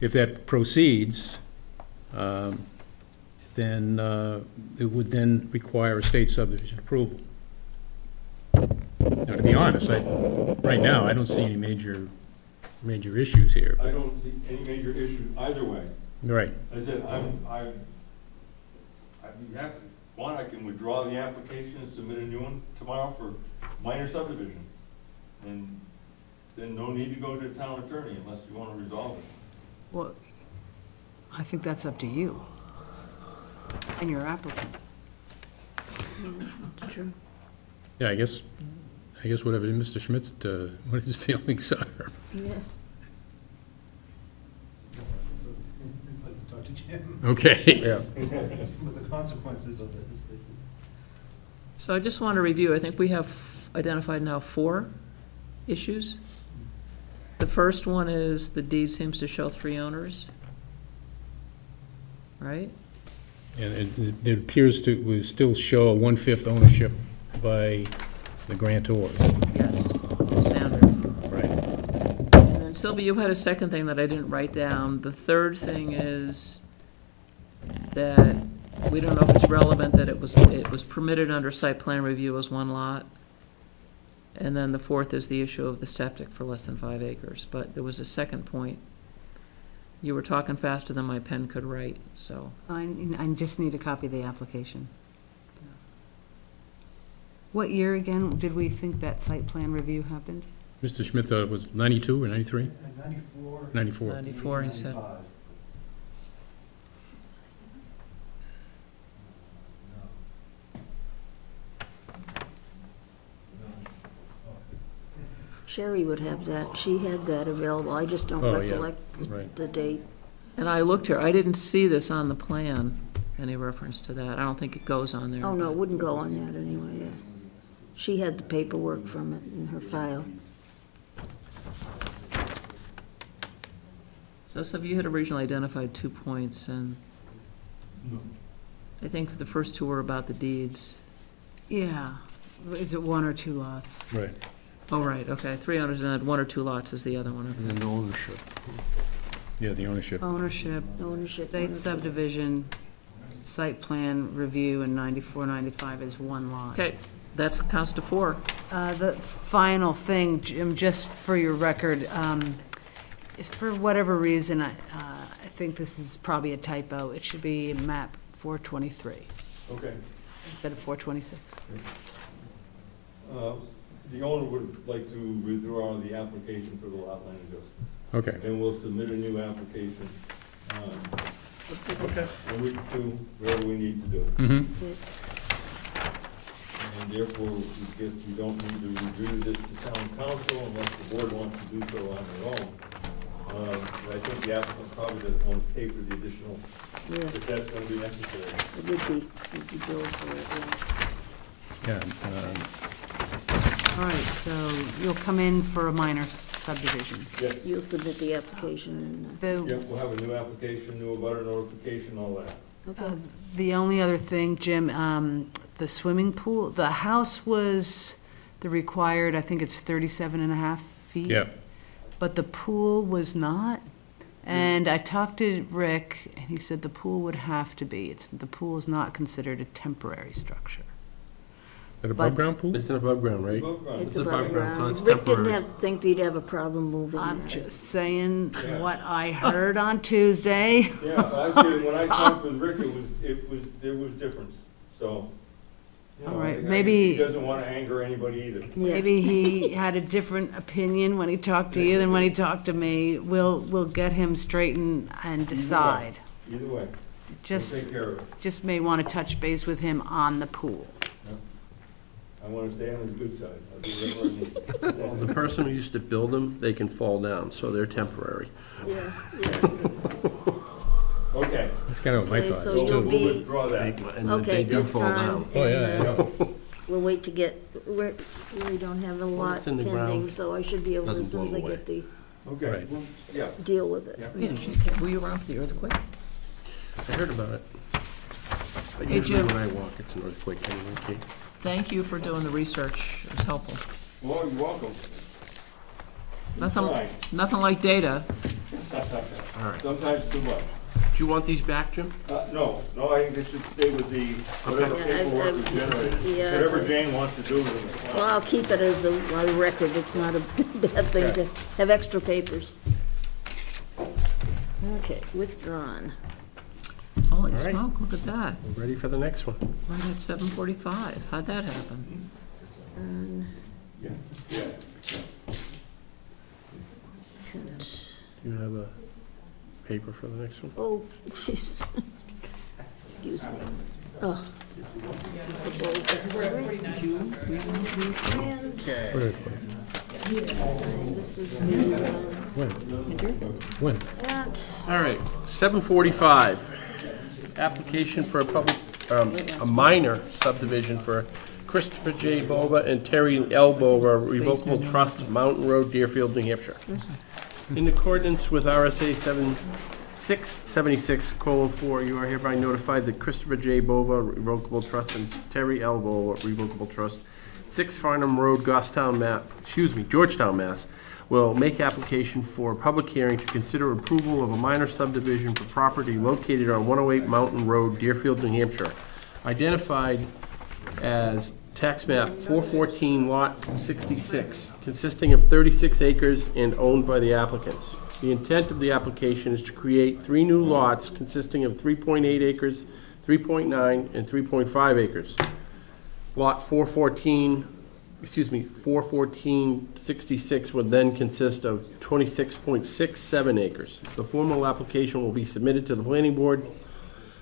if that proceeds, then it would then require a state subdivision approval. Now, to be honest, right now, I don't see any major issues here. I don't see any major issue either way. Right. I said, I'd be happy. One, I can withdraw the application and submit a new one tomorrow for minor subdivision. And then no need to go to the town attorney unless you want to resolve it. Well, I think that's up to you and your applicant. Yeah, that's true. Yeah, I guess whatever Mr. Schmidt's, what his feelings are. Yeah. I'd like to talk to Jim, Okay. Yeah. what the consequences of this is. So I just want to review, I think we have identified now 4 issues. The first one is the deed seems to show 3 owners, right? And it appears to still show a 1/5 ownership by the grantor. Yes, Sandra. Right. And then Sylvia, you had a second thing that I didn't write down. The third thing is that we don't know if it's relevant that it was permitted under site plan review as 1 lot. And then the fourth is the issue of the septic for less than 5 acres. But there was a second point. You were talking faster than my pen could write, so. I just need a copy of the application. What year again did we think that site plan review happened? Mr. Schmidt thought it was 92 or 93? 94. 94. 94, he said. 95. Sherry would have that. She had that available. I just don't Oh, yeah. recollect Right. the date. And I looked here, I didn't see this on the plan, any reference to that. I don't think it goes on there. Oh, no, it wouldn't go on that anyway, yeah. She had the paperwork from it in her file. So you had originally identified 2 points, and I think the first 2 were about the deeds. Yeah. Is it 1 or 2 lots? Right. Oh, right, okay, 3 owners, and then 1 or 2 lots is the other one. And then ownership. Yeah, the ownership. Ownership, Ownership. state subdivision, site plan review, and 94, 95 is 1 lot. Okay, that's counts to 4. The final thing, Jim, just for your record, is for whatever reason, I think this is probably a typo. It should be map 423 Okay. instead of 426. The owner would like to withdraw the application for the lot line adjustment. Okay. And we'll submit a new application, a week or 2, whatever we need to do. Mm-hmm. And therefore, we don't need to review this to town council unless the board wants to do so on their own. But I think the applicant probably doesn't want to pay for the additional, Yeah, if that's gonna be necessary. it would be billed for it, yeah. Yeah. All right, so you'll come in for a minor subdivision. Yes, You'll submit the application and, The, yep, we'll have a new application, new abutter notification, all that. okay. the only other thing, Jim, the swimming pool, the house was the required, I think it's 37.5 feet. Yeah. But the pool was not. And I talked to Rick, and he said the pool would have to be. The pool is not considered a temporary structure. That above-ground pool? It's an above ground, right? Above ground. It's above above ground, so ground. it's Rick didn't temporary. think he'd have a problem moving I'm that. just saying Yeah. what I heard on Tuesday. Yeah, I said, when I talked with Rick, there was difference, so. you All know, right, I- maybe- He doesn't want to anger anybody either. Yeah. Maybe he had a different opinion when he talked to you than when he talked to me. We'll get him straightened and decide. Either way, we'll Just, take care of it. just may want to touch base with him on the pool. I want to stay on his good side. I'll do whatever I Well, need. the person who used to build them, they can fall down, so they're temporary. Yeah, yeah. Okay, That's kind of what my Okay, thought so is, so you'll too. we'll be- withdraw that. And Okay, they do good fall time. down. Oh, yeah, And, yeah. we'll wait to get, we don't have a lot it's in the pending, ground, so I should be able to, doesn't as soon as I blow get the, Okay, Right. well, yeah. deal with it. Yeah. Hey, were you around for the earthquake? I heard about it. But Hey, usually Jim. when I walk, it's an earthquake anyway, Kate. Thank you for doing the research, it was helpful. Well, you're welcome. Nothing, Fine. nothing like data. All right. Sometimes too much. Do you want these back, Jim? No, I think they should stay with the, whatever Yeah, paperwork we generated. yeah. Whatever Jane wants to do with them. is fine. Well, I'll keep it as a record, it's not a bad thing to have extra papers. Okay, withdrawn. Holy right. smoke, look at that. We're ready for the next one. Right at 7:45. How'd that happen? And Yeah. can't- Do you have a paper for the next one? Oh, jeez. Excuse me. Oh. This is the bold, that's right. And What earthquake? this is the, When? Deerfield. When? that. All right, 7:45. Application for a public, a minor subdivision for Christopher J. Bova and Terry L. Bova Revocable Trust, Mountain Road, Deerfield, New Hampshire. In accordance with RSA 676:4, you are hereby notified that Christopher J. Bova Revocable Trust and Terry L. Bova Revocable Trust, 6 Farnham Road, Georgetown, Mass, will make application for a public hearing to consider approval of a minor subdivision for property located on 108 Mountain Road, Deerfield, New Hampshire, identified as tax map 414, lot 66, consisting of 36 acres and owned by the applicants. The intent of the application is to create 3 new lots consisting of 3.8 acres, 3.9, and 3.5 acres. Lot 41466 would then consist of 26.67 acres. The formal application will be submitted to the planning board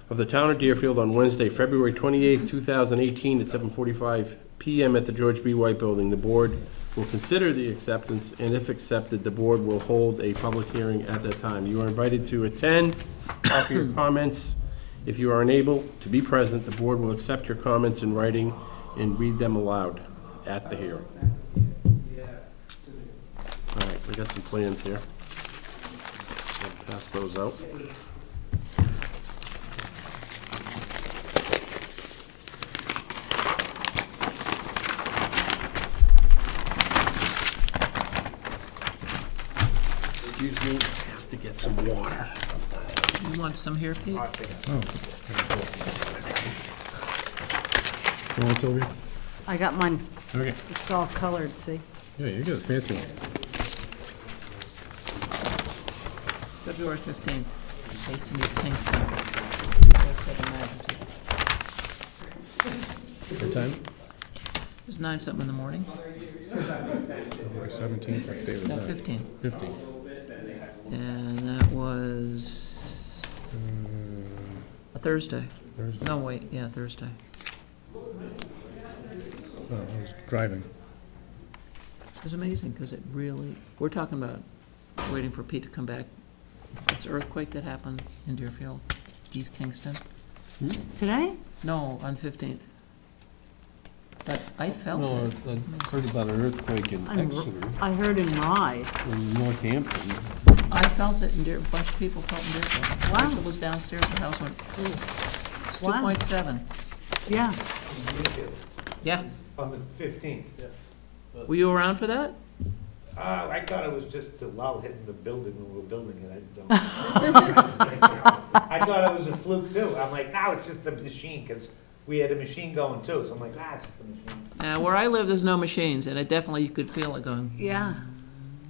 of the town of Deerfield on Wednesday, February 28th, 2018 at 7:45 PM at the George B. White Building. The board will consider the acceptance, and if accepted, the board will hold a public hearing at that time. You are invited to attend, offer your comments. If you are unable to be present, the board will accept your comments in writing and read them aloud at the hearing. All right, we got some plans here. I'll pass those out. Excuse me, I have to get some water. You want some here, Pete? You want Sylvia? I got mine. Okay. It's all colored, see? Yeah, you got a fancy one. February 15th, based in East Kingston. What time? It was 9 something in the morning. February 17th, what day was No, that? 15. 15. And that was a Thursday. Thursday. No, wait, yeah, Thursday. Oh, I was driving. It was amazing, because it really, we're talking about waiting for Pete to come back. This earthquake that happened in Deerfield, East Kingston. Today? No, on the 15th. But I felt No, it. I heard about an earthquake in I'm- Exeter, I heard in Rye. in Northampton. I felt it, and a bunch of people felt in Deerfield. Wow. Rachel was downstairs, the house went, ooh. It's Wow. 2.7. Yeah. Yeah. On the 15th. Were you around for that? I thought it was just the lull hitting the building when we were building it. I thought it was a fluke too. I'm like, no, it's just a machine, because we had a machine going too. So I'm like, it's just a machine. Where I live, there's no machines, and it definitely, you could feel it going. Yeah.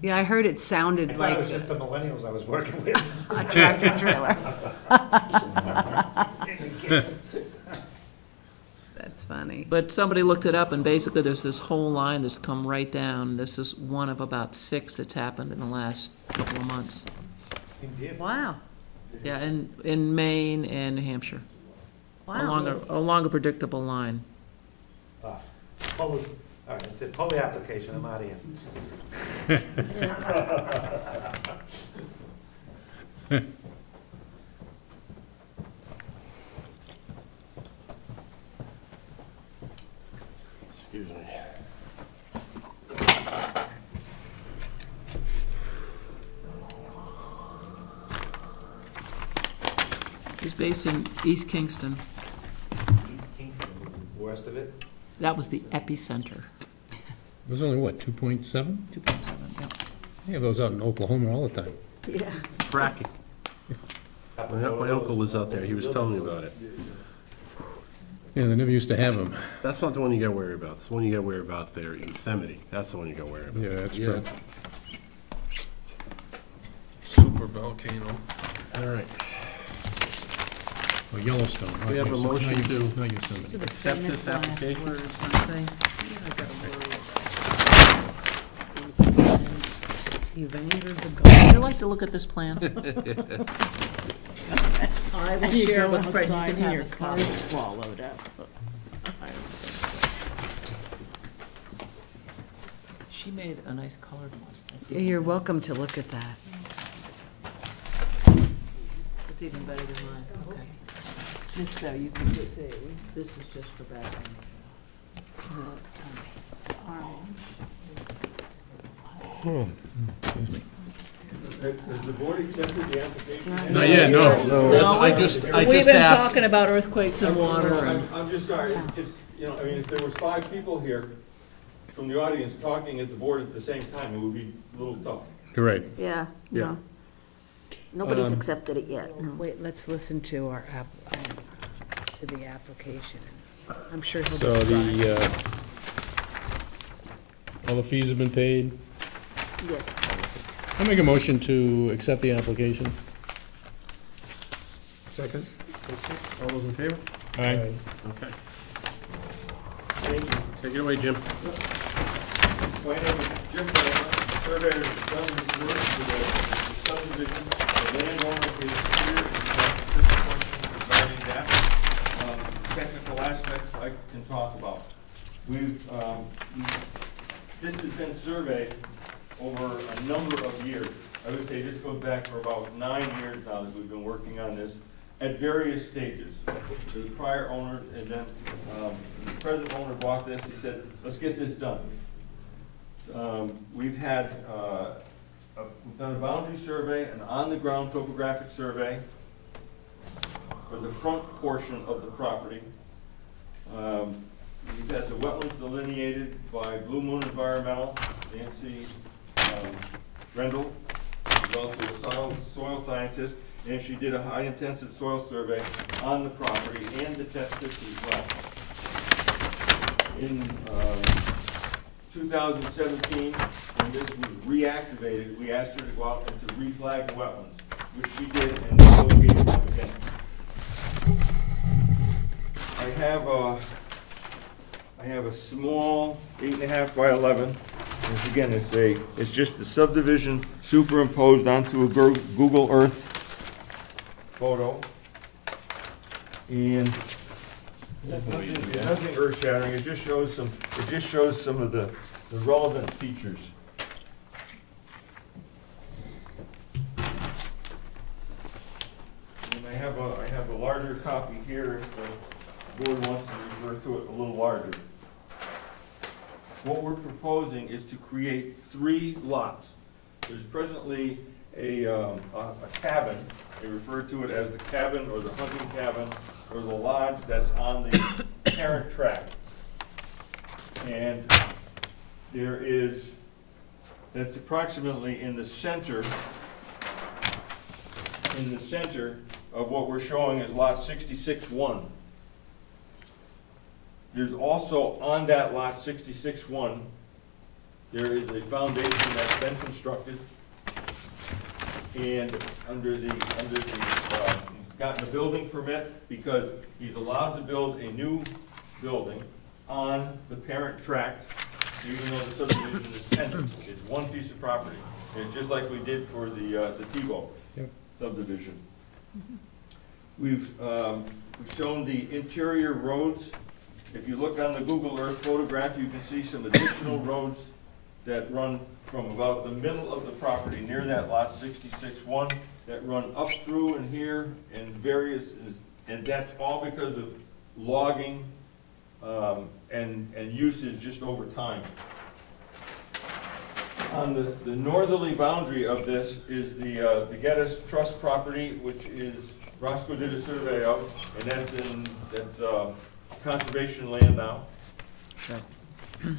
Yeah, I heard it I sounded thought like it was just the millennials I was working with. a tractor trailer. The kids. That's funny. But somebody looked it up, and basically there's this whole line that's come right down. This is one of about 6 that's happened in the last couple of months. Indeed. Wow. Yeah, in Maine and New Hampshire, Wow. along a predictable line. All right, it's a pull the application. I'm out of here. Excuse me. He's based in East Kingston. East Kingston was the worst of it. That was the epicenter, It was only, what, 2.7? 2.7, yeah. They have those out in Oklahoma all the time. Yeah. Fracking. How lot. My uncle was out there, he was telling me about it. Yeah, they never used to have them. That's not the one you gotta worry about. It's the one you gotta worry about there, Yosemite. That's the one you gotta worry about. Yeah, that's true. Super volcano. All right. Or Yellowstone. not We have a Yosemite, motion not Yos- to- Not Yosemite. Accept this application. You've angered the Would you gods. like to look at this plan? I will And you share go with Fred, you outside, can have have his a copy. swallowed up. She made a nice colored one. That's You're welcome to look at that. It's even better than mine, okay. Just so you can see. This is just for background. Excuse me. Has the board accepted the application? Not yet, no. No, I just We've been asked. talking about earthquakes and water and, I'm just sorry, it's, you know, I mean, if there was 5 people here from the audience talking at the board at the same time, it would be a little tough. You're right. Yeah, Yeah. no. Nobody's accepted it yet, no. Wait, let's listen to our to the application. I'm sure he'll So describe. all the fees have been paid. Yes. I'll make a motion to accept the application. Second. All those in favor? Aye. Okay. Thank you. Take it away, Jim. My name is Jim Brown, surveyor of done this work for the subdivision. The landowner is here, and this question regarding that. Technical aspects I can talk about. This has been surveyed over a number of years. I would say this goes back for about 9 years now that we've been working on this at various stages. The prior owner, and then the present owner bought this, he said, let's get this done. We've done a boundary survey, an on-the-ground topographic survey for the front portion of the property. We've had the wetlands delineated by Blue Moon Environmental, Nancy Rendell, who's also a soil scientist, and she did a high-intensive soil survey on the property and the test pits as well. In 2017, when this was reactivated, we asked her to go out and to reflag the wetlands, which she did, and located them again. I have a small 8.5 by 11. Once again, it's just the subdivision superimposed onto a Google Earth photo. And nothing earth-shattering. It just shows some of the relevant features. And I have a larger copy here if the board wants to refer to it a little larger. What we're proposing is to create 3 lots. There's presently a cabin. They refer to it as the cabin or the hunting cabin or the lodge that's on the parent tract. And that's approximately in the center of what we're showing as lot 66-1. There's also on that lot 66-1, there is a foundation that's been constructed, and he's gotten a building permit because he's allowed to build a new building on the parent tract, even though the subdivision is pending. It's one piece of property. It's just like we did for the Tebow subdivision. We've shown the interior roads. If you look on the Google Earth photograph, you can see some additional roads that run from about the middle of the property near that lot 66-1 that run up through and here and and that's all because of logging and usage just over time. On the northerly boundary of this is the Geddes Trust property, which is Roscoe did a survey of, and that's conservation land now. The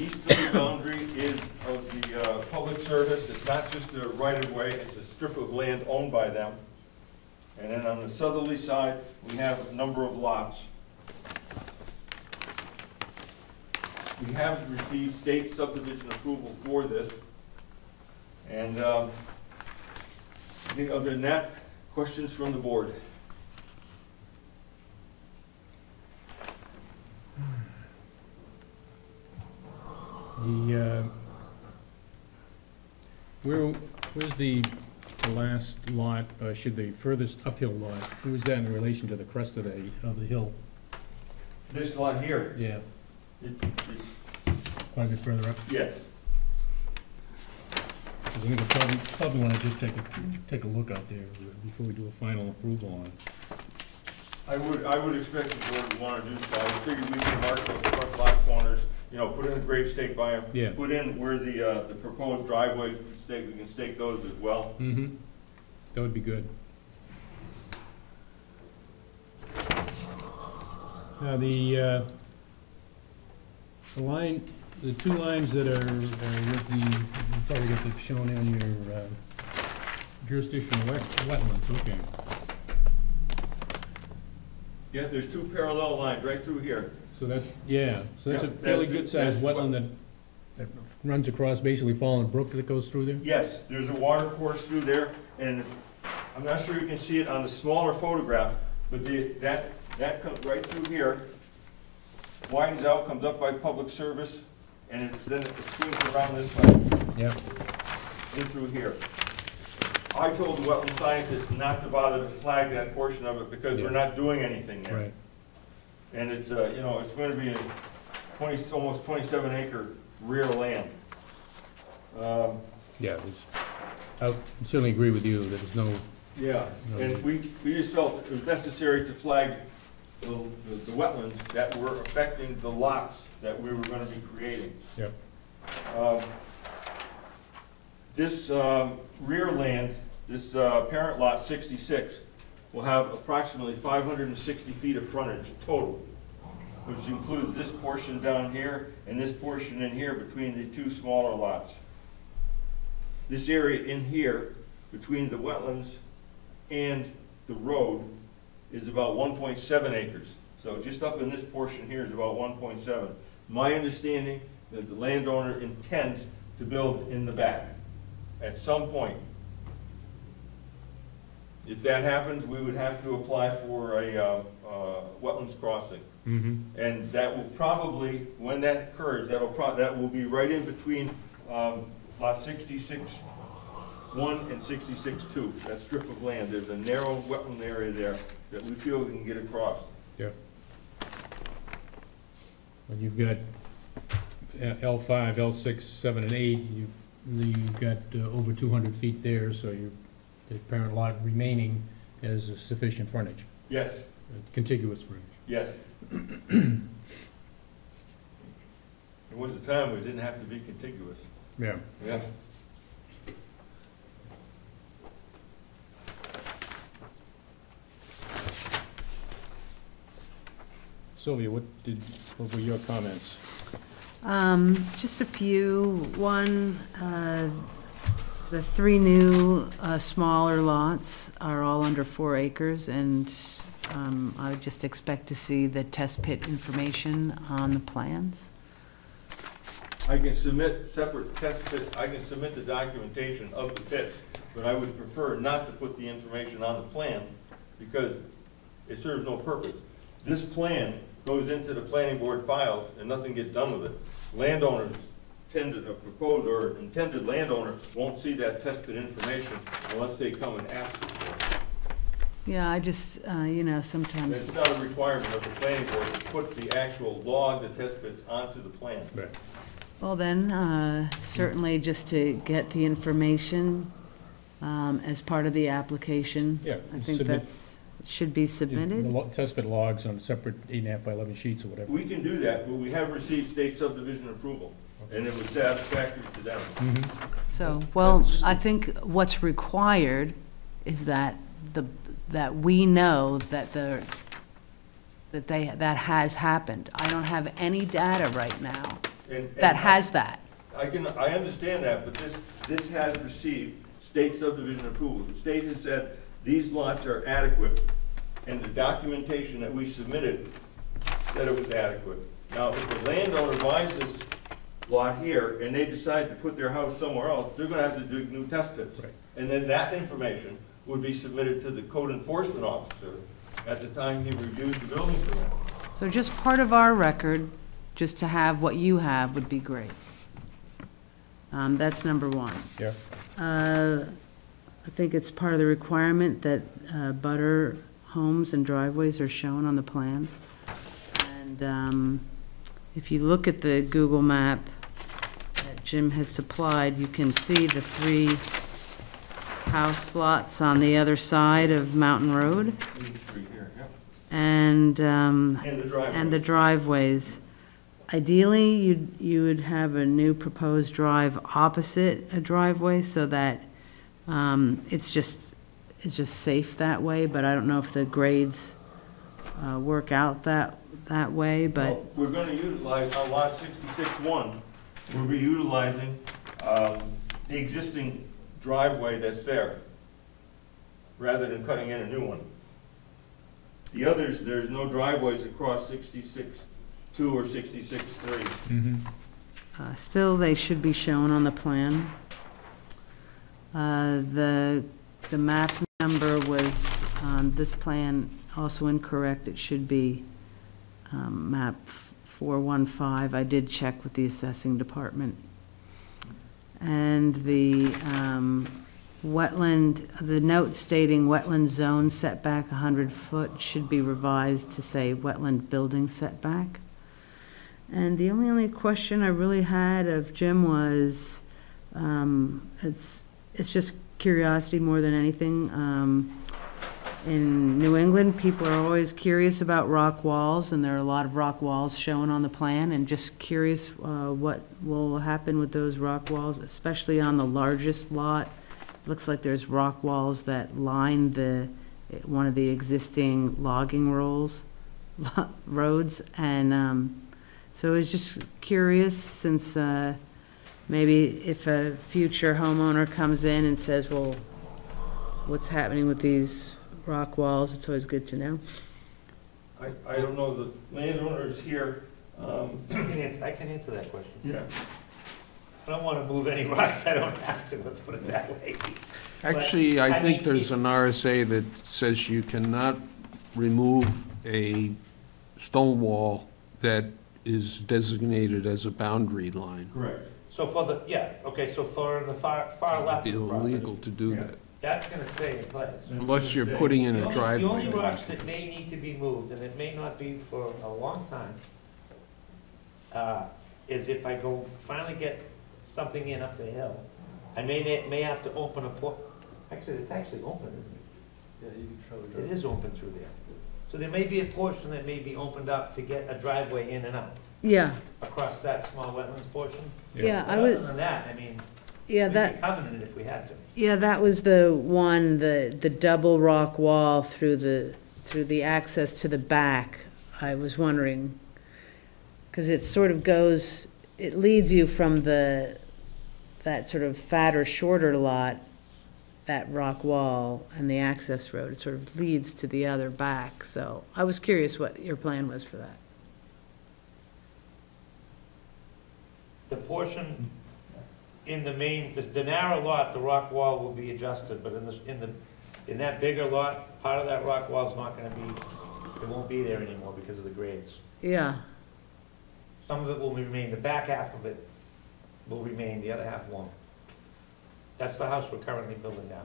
easterly boundary is of the public service. It's not just a right-of-way, it's a strip of land owned by them. And then on the southerly side, we have a number of lots. We have received state subdivision approval for this. And I think other than that, questions from the board? Where's the last lot, should the furthest uphill lot, who is that in relation to the crest of the hill? This lot here, Yeah, it's, quite a bit further up. yes, 'Cause I think we probably wanna just take a look out there before we do a final approval on it. I would expect the board would want to do so. I figured we can mark those front lot corners, you know, put in a grave stake by them. Yeah. Put in where the proposed driveways would stake, we can stake those as well. Mm-hmm. That would be good. Now, the line, the two lines that are with the, you probably got them shown in your jurisdictional wetlands, okay. Yeah, there's two parallel lines right through here. So that's, yeah, so that's a Yeah, fairly that's- good-sized that's wetland that runs across basically Fallen Brook that goes through there? Yes, there's a water course through there, and I'm not sure you can see it on the smaller photograph, but that comes right through here, widens out, comes up by public service, and then it swings around this way, Yeah. in through here. I told the wetland scientists not to bother to flag that portion of it because we're not doing anything there. Right. And it's, you know, it's going to be a almost 27 acre rear land. Yeah, I certainly agree with you that there's no, Yeah, and we just felt it was necessary to flag the wetlands that were affecting the lots that we were gonna be creating. Yep. This rear land, this parent lot 66, will have approximately 560 feet of frontage total, which includes this portion down here and this portion in here between the two smaller lots. This area in here, between the wetlands and the road, is about 1.7 acres. So just up in this portion here is about 1.7. My understanding that the landowner intends to build in the back at some point. If that happens, we would have to apply for a wetlands crossing. mm-hmm, And that will probably, when that occurs, that will be right in between lot 66-1 and 66-2, that strip of land. There's a narrow wetland area there that we feel we can get across. yeah. When you've got L5, L6, 7, and 8, you've got over 200 feet there, so the parent lot remaining has a sufficient frontage, Yes, contiguous frontage. yes. There was a time when it didn't have to be contiguous. Yeah. Yes. Sylvia, what were your comments? Just a few. One, the three new, smaller lots are all under 4 acres, and, I would just expect to see the test pit information on the plans. I can submit separate test pits, I can submit the documentation of the pits, but I would prefer not to put the information on the plan because it serves no purpose. This plan goes into the planning board files and nothing gets done with it. Landowners proposed or intended landowner won't see that test pit information unless they come and ask for it. Yeah, I just, you know, sometimes, It's not a requirement of the planning board to put the actual log, the test pits onto the plan. Right. well then, certainly just to get the information, as part of the application. Yeah. I think submit should be submitted. the test pit logs on separate 8.5 by 11 sheets or whatever. We can do that, but we have received state subdivision approval, and it was satisfactory to them. Mhm. So, well, I think what's required is that that we know that that has happened. I don't have any data right now And that has that. I understand that, but this has received state subdivision approval. The state has said these lots are adequate, and the documentation that we submitted said it was adequate. Now, if the landowner buys this lot here, and they decide to put their house somewhere else, they're gonna have to do new test pits. Right. And then that information would be submitted to the code enforcement officer at the time he reviews the building permit. So just part of our record, just to have what you have would be great. That's number one. Yeah. I think it's part of the requirement that butter homes and driveways are shown on the plan. And if you look at the Google map that Jim has supplied, you can see the 3 house lots on the other side of Mountain Road. And And the driveway. driveways. Ideally, you would have a new proposed drive opposite a driveway so that it's just safe that way, but I don't know if the grades work out that way, but, Well, we're gonna utilize, on lot 66-1, we'll be utilizing the existing driveway that's there, rather than cutting in a new one. The others, there's no driveways across 66-2 or 66-3. still, they should be shown on the plan. The map number was on this plan also incorrect. It should be map 415. I did check with the assessing department. And the wetland, the note stating wetland zone setback 100 foot should be revised to say wetland building setback. And the only question I really had of Jim was, it's just curiosity more than anything. In New England, people are always curious about rock walls, and there are a lot of rock walls shown on the plan, and just curious what will happen with those rock walls, especially on the largest lot. Looks like there's rock walls that line one of the existing logging roads, and so I was just curious, since maybe if a future homeowner comes in and says, well, what's happening with these rock walls, it's always good to know. I don't know, the landowner is here. I can answer that question. Yeah. I don't wanna move any rocks I don't have to, let's put it that way. Actually, I I think mean, there's an RSA that says you cannot remove a stone wall that is designated as a boundary line. Correct. So for the, yeah, okay, so for the far left of It'd the be property, illegal to do Yeah. that, that's gonna stay in place. unless you're putting in a The driveway. only rocks that may need to be moved, and it may not be for a long time, is if I finally get something in up the hill. I may have to open actually, it's actually open, isn't it? Yeah, you can travel drive. It is open through there. So there may be a portion that may be opened up to get a driveway in and out Yeah, across that small wetlands portion. yeah, But other than that, I mean, yeah, we could covenant it if we had to. Yeah, that was the one, the double rock wall through the access to the back. I was wondering, because it sort of goes, it leads you from that sort of fatter, shorter lot, that rock wall and the access road. It sort of leads to the other back. So I was curious what your plan was for that. The portion in the main, the narrow lot, the rock wall will be adjusted, but in that bigger lot, part of that rock wall is not gonna be, it won't be there anymore because of the grades. Yeah, Some of it will remain, the back half of it will remain, the other half won't. That's the house we're currently building now.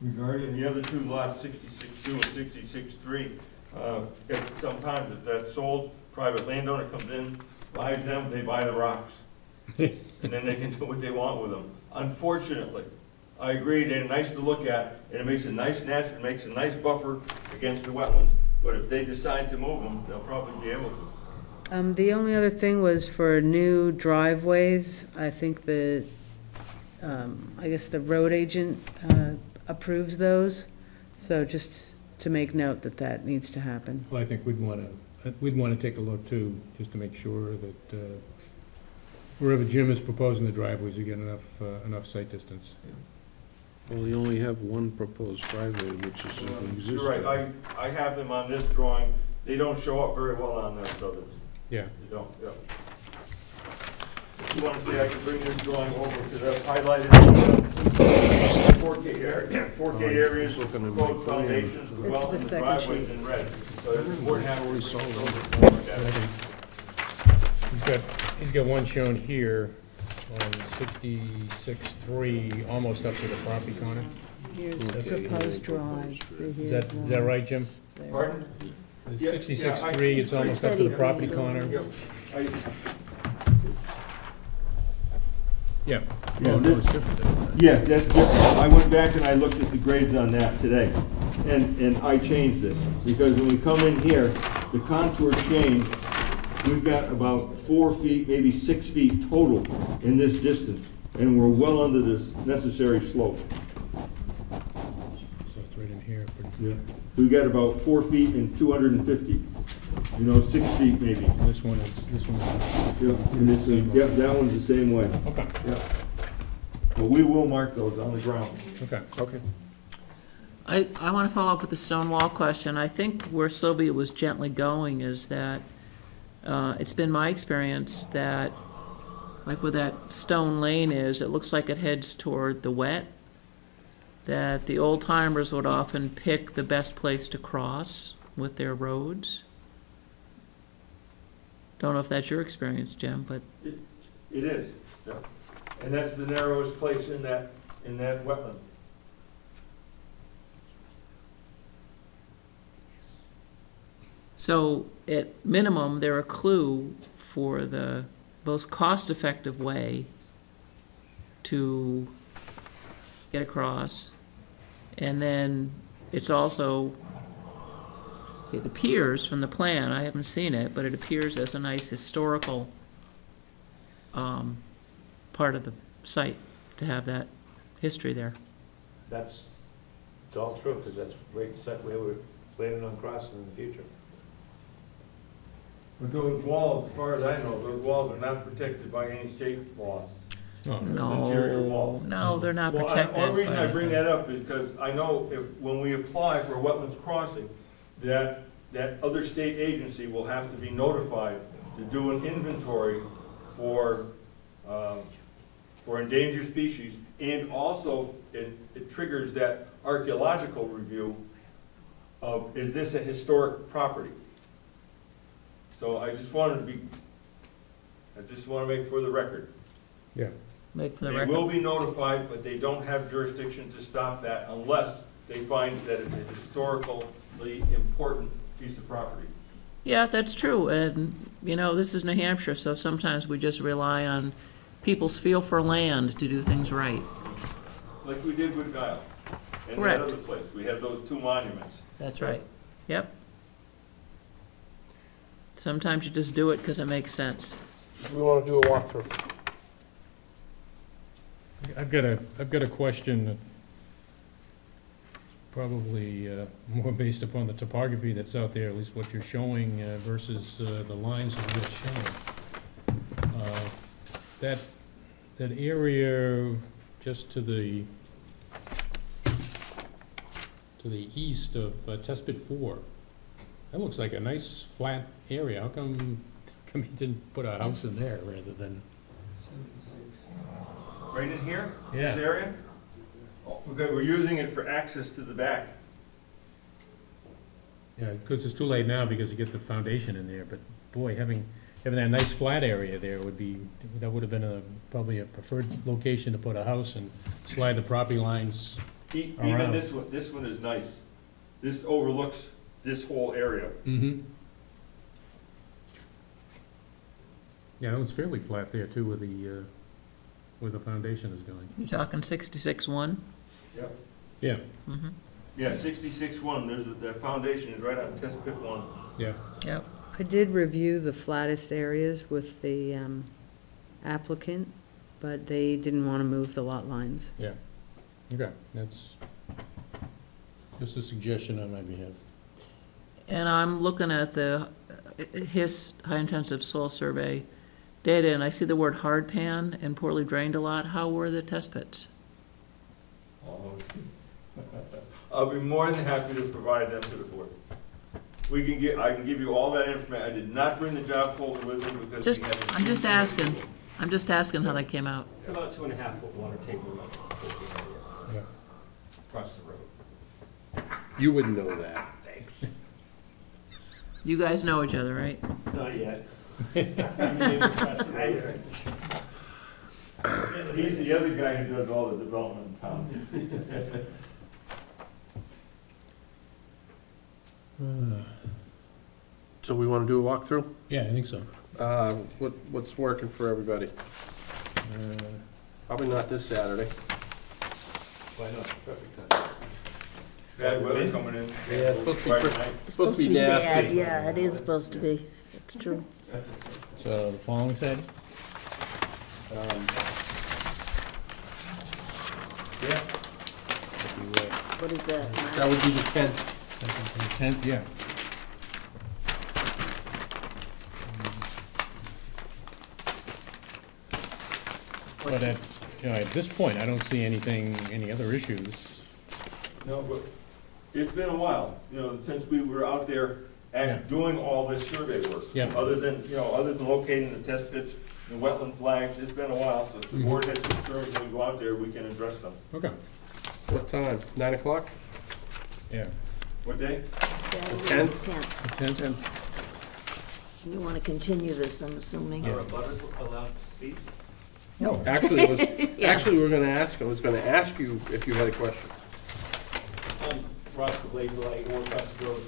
Regarding the other 2 lots, 66-2 and 66-3, if sometimes if that's sold, private landowner comes in, buys them, they buy the rocks. And then they can do what they want with them. Unfortunately, I agree, they're nice to look at, and it makes a nice it makes a nice buffer against the wetlands, but if they decide to move them, they'll probably be able to. the only other thing was for new driveways. I think I guess the road agent approves those. So just to make note that needs to happen. Well, I think we'd want to take a look too, just to make sure that wherever Jim is proposing the driveways, you get enough sight distance. Well, you only have one proposed driveway, which is existing. You're right, I have them on this drawing, they don't show up very well on those others. Yeah. They don't, yeah. If you want to see, I can bring this drawing over to the highlighted 4K area, 4K areas, Looking at my proposed plan. foundations, as It's well the as the second driveways sheet. in red. So it's important to have Already a sold He's got one shown here on 66-3, almost up to the property corner. Here's the proposed drive, see Is here. that right, Jim? there. Pardon? The Yeah, 66-3, it's yeah, almost said up to he the property agreed. corner. Yep. Yeah. Yeah, Oh, no, this- it's different than that. Yes, that's different. I went back and I looked at the grades on that today, and I changed it. Because when we come in here, the contour change, we've got about 4 feet, maybe 6 feet total in this distance, and we're well under this necessary slope. So it's right in here. Yeah. So we got about 4 feet and 250, 6 feet maybe. This one is. Yeah, and it's, yeah, that one's the same way. Okay, Yeah. But we will mark those on the ground. okay. Okay. I want to follow up with the stone wall question. I think where Sylvia was gently going is that, it's been my experience that, like where that stone lane is, it looks like it heads toward the wet, that the old timers would often pick the best place to cross with their roads. Don't know if that's your experience, Jim, but It is, yeah. And that's the narrowest place in that wetland. so at minimum, they're a clue for the most cost-effective way to get across. And then it's also, it appears from the plan, I haven't seen it, but it appears as a nice historical part of the site to have that history there. That's, it's all true, because that's right set where we're planning on crossing in the future. But those walls, as far as I know, those walls are not protected by any state laws. Oh, interior wall. No, they're not Well, protected. the only reason I by- bring that up is because I know when we apply for a wetlands crossing, that other state agency will have to be notified to do an inventory for endangered species, and also it triggers that archaeological review of, is this a historic property? So I just want to make for the record. yeah. Make for the They record. will be notified, but they don't have jurisdiction to stop that unless they find that it's a historically important piece of property. Yeah, that's true, and, this is New Hampshire, so sometimes we just rely on people's feel for land to do things right. Like we did with Guile. And that Correct. other place, we had those 2 monuments. That's right. Yep. Sometimes you just do it because it makes sense. We want to do a walkthrough. I've got a question that probably more based upon the topography that's out there, at least what you're showing versus the lines that you're showing. That area just to the east of Test Pit 4, that looks like a nice flat area. How come you didn't put a house in there rather than? Right in here, Yeah. this area? Oh, we're using it for access to the back. Yeah, because it's too late now because you get the foundation in there, but boy, having that nice flat area there would have been probably a preferred location to put a house and slide the property lines. Even Around. this one is nice. This overlooks this whole area. Mm-hmm. Yeah, it was fairly flat there too where the foundation is going. You talking 66-1? Yeah, Mm-hmm. Yeah, 66-1, that foundation is right on Test Pit 1. yeah. Yep. I did review the flattest areas with the applicant, but they didn't want to move the lot lines. Okay, that's just a suggestion on my behalf. And I'm looking at the HIS, high-intensive soil survey, data, and I see the word hard pan and poorly drained a lot. How were the test pits? I'll be more than happy to provide them to the board. I can give you all that information. I did not bring the job folder with me because Just, we had. I'm just asking. I'm just asking how that came out. It's about 2.5 foot water table Yeah. across the road. You wouldn't know that. Thanks. You guys know each other, right? Not yet. He's the other guy who does all the development in town. So we want to do a walkthrough? Yeah, I think so. What's working for everybody? Probably not this Saturday. Why not? Perfect time. Bad weather coming in. Yeah, it's supposed to be Friday pretty- night. It's supposed to be bad, nasty. yeah, it is supposed to be, it's true. So the following Saturday? Yeah, What is that? that would be the 10th. 10th, yeah. But at this point, I don't see any other issues. No, but it's been a while, since we were out there Yeah. doing all this survey work. Yeah. Other than locating the test pits, the wetland flags, it's been a while, so if the board has concerns when we go out there, we can address them. Okay. What time? 9 o'clock? Yeah. What day? Saturday, 10th? 10th. 10th? You want to continue this, I'm assuming? Are butters allowed to speak? No. Actually, we were gonna ask, I was gonna ask you if you had a question. I'm Ross Blaze Light, Warren Crest Road.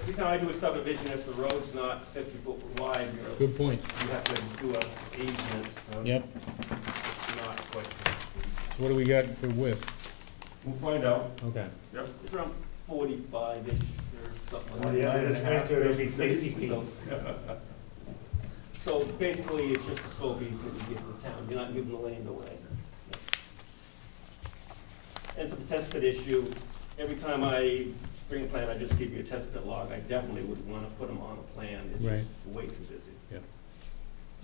Every time I do a subdivision, if the road's not 50 foot wide, Good point. you have to do a easement. Yep. It's not quite. So what do we got for width? We'll find out. Okay. It's around 45-ish or something like that. Yeah, this winter it'll be 60 feet. So basically, it's just a slope easement you give to the town, you're not giving the land away. And for the test pit issue, every time I spring plan, I just give you a test pit log, I definitely would wanna put them on a plan, it's Right. just way too busy.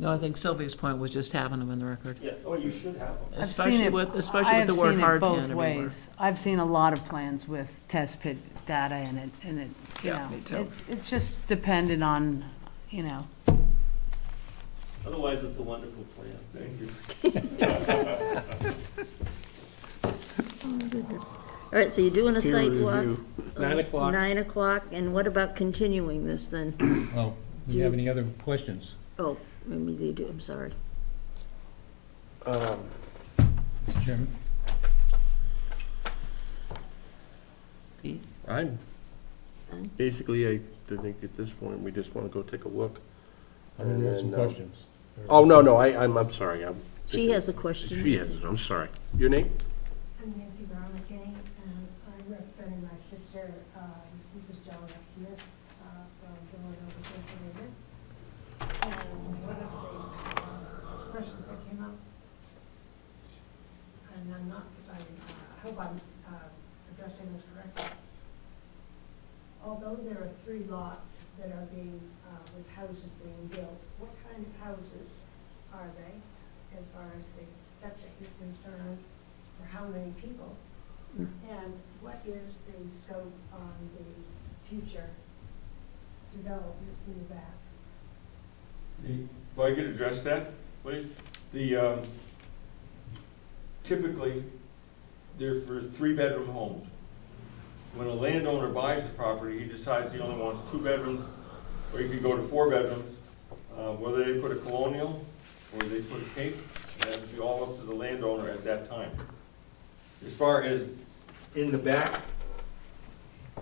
No, I think Sylvia's point was just having them in the record. Yeah, or you should have them. I've Especially seen it- with, I especially with have the word seen it hard both pan everywhere. ways. I've seen a lot of plans with test pit data in it, you Yeah, know, me too. it's just dependent on, Otherwise, it's a wonderful plan. Thank you. Oh, goodness. All right, so you're doing a Peer site walk? review. 9 o'clock. 9 o'clock, and what about continuing this then? Well, do Do you have you- any other questions? Oh, maybe they do, I'm sorry. Mr. Chairman? Basically, I think at this point, we just wanna go take a look. I mean, we have some And, questions. Oh, no, I'm sorry, I'm. She has a question. She has, I'm sorry. Your name? I'm Nancy Brown McKinney, and I'm representing my sister, Mrs. Joan F. Smith, from Philadelphia, Pennsylvania. And one of the questions that came up, and I'm not, I hope I'm addressing this correctly. Although there are 3 lots that are being, with houses being built, what kind of houses are they, as far as the septic is concerned? For how many people? And what is the scope on the future development in the back? If I could address that, please? Typically, they're for 3-bedroom homes. When a landowner buys the property, he decides he only wants 2 bedrooms, or he could go to 4 bedrooms. Whether they put a colonial or they put a cape, that would be all up to the landowner at that time. As far as in the back,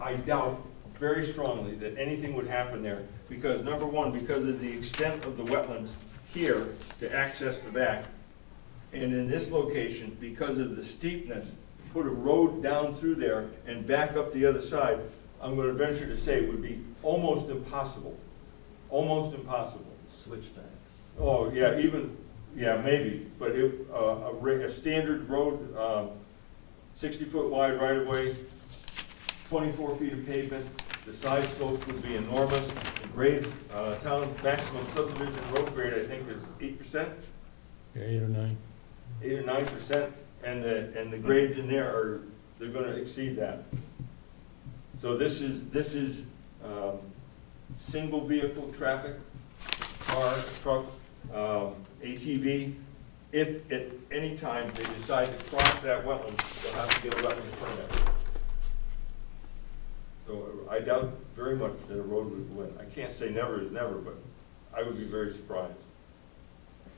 I doubt very strongly that anything would happen there, because number one, because of the extent of the wetlands here to access the back, and in this location, because of the steepness, put a road down through there and back up the other side, I'm gonna venture to say it would be almost impossible. Almost impossible. Switchbacks. Oh, yeah, maybe, but a standard road, 60-foot wide right-of-way, 24 feet of pavement, The side slopes would be enormous. The grade, town's maximum subdivision road grade, I think, is 8%, Yeah, 8 or 9. 8 or 9%, and the grades in there are, they're gonna exceed that. So this is single vehicle traffic, car, truck, ATV. If at any time they decide to cross that wetland, they'll have to get a wetland permit. So I doubt very much that a road would win. I can't say never is never, but I would be very surprised.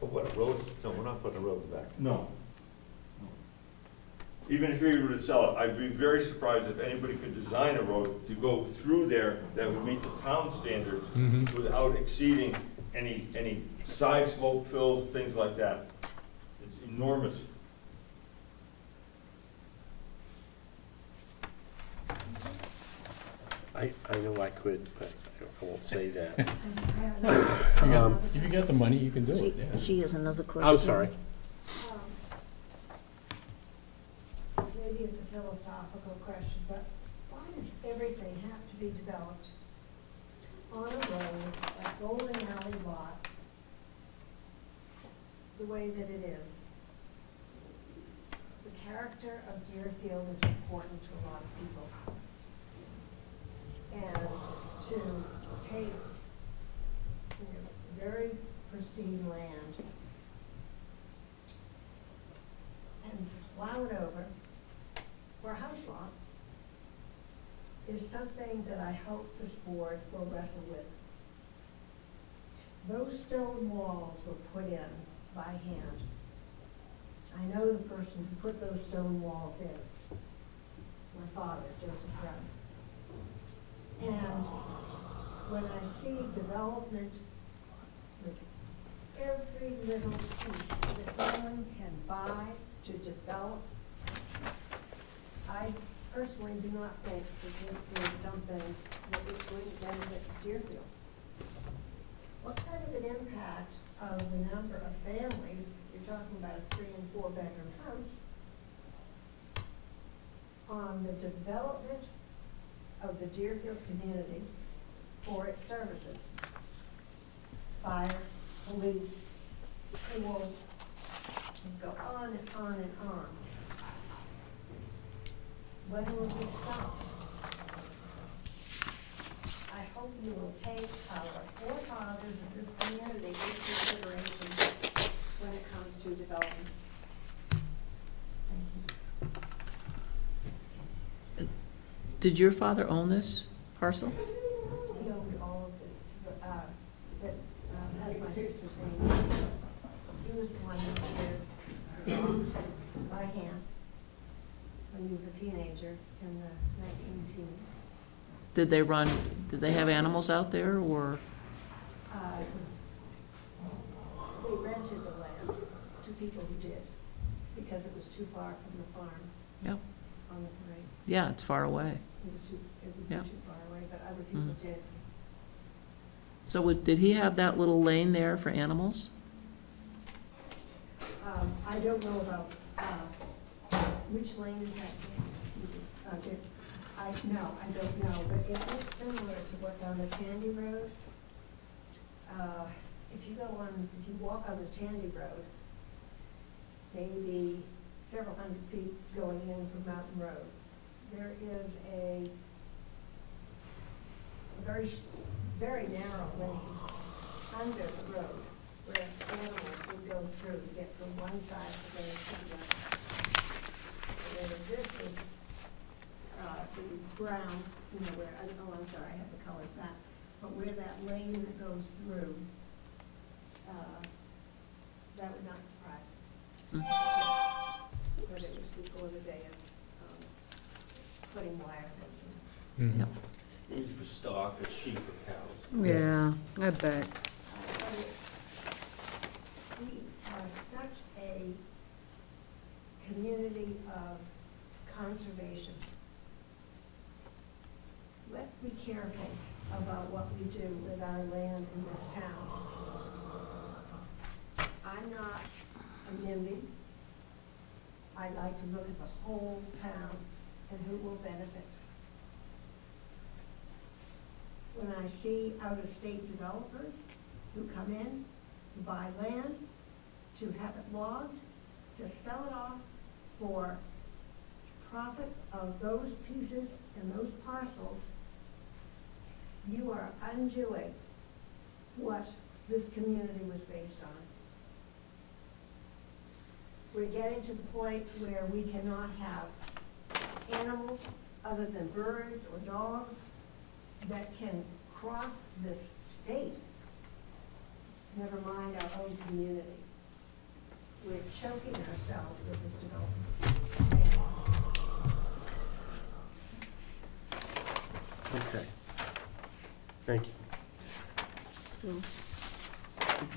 But what, a road? No, we're not putting a road back. No. Even if we were to sell it, I'd be very surprised if anybody could design a road to go through there that would meet the town standards without exceeding any side slope fills, things like that. It's enormous. I know I could, but I won't say that. I have another- If you got the money, you can do it, yeah. She has another question. I'm sorry. Maybe it's a philosophical question, but why does everything have to be developed on a road, like bowling alley lots, the way that it is? The character of Deerfield is important to a lot of people. And to take, very pristine land and plow it over for a house lot is something that I hope this board will wrestle with. Those stone walls were put in by hand. I know the person who put those stone walls in, my father, Joseph Brown. And when I see development with every little piece that someone can buy to develop, I personally do not think that this is something that is going to benefit Deerfield. What kind of an impact of the number of families, you're talking about a 3- and 4-bedroom house, on the development of the Deerfield community for its services? Fire, police, schools, and go on and on and on. When will this stop? I hope you will take our forefathers of this community into consideration when it comes to development. Thank you. Did your father own this parcel? He owned all of this, that has my sister's name. He was the one that did by hand when he was a teenager in the 19-teens. Did they have animals out there, or? They rented the land to people who did, because it was too far from the farm. Yep. On the parade. Yeah, it's far away. It would be Yeah. too far away, but other people did. So did he have that little lane there for animals? I don't know about, which lane is that? No, I don't know, but it looks similar to what's on the Tandy Road. If you walk on the Tandy Road, maybe several hundred feet going in from Mountain Road, there is a very narrow lane under the road where animals would go through to get from one side of the road to the other. And then this is the brown, where, I'm sorry, I have the color back, but where that lane that goes through, that would not surprise me. But it was before the day of putting wire fences. Mhm. These for stock, or sheep, or cows. Yeah, I bet. We are such a community of conservation. Let's be careful about what we do with our land in this town. I'm not a NIMBY. I like to look at the whole town and who will benefit. when I see out-of-state developers who come in to buy land, to have it logged, to sell it off for profit of those pieces and those parcels. You are undoing what this community was based on. We're getting to the point where we cannot have animals other than birds or dogs that can cross this state, never mind our own community. We're choking ourselves with this development. Okay. Thank you. So,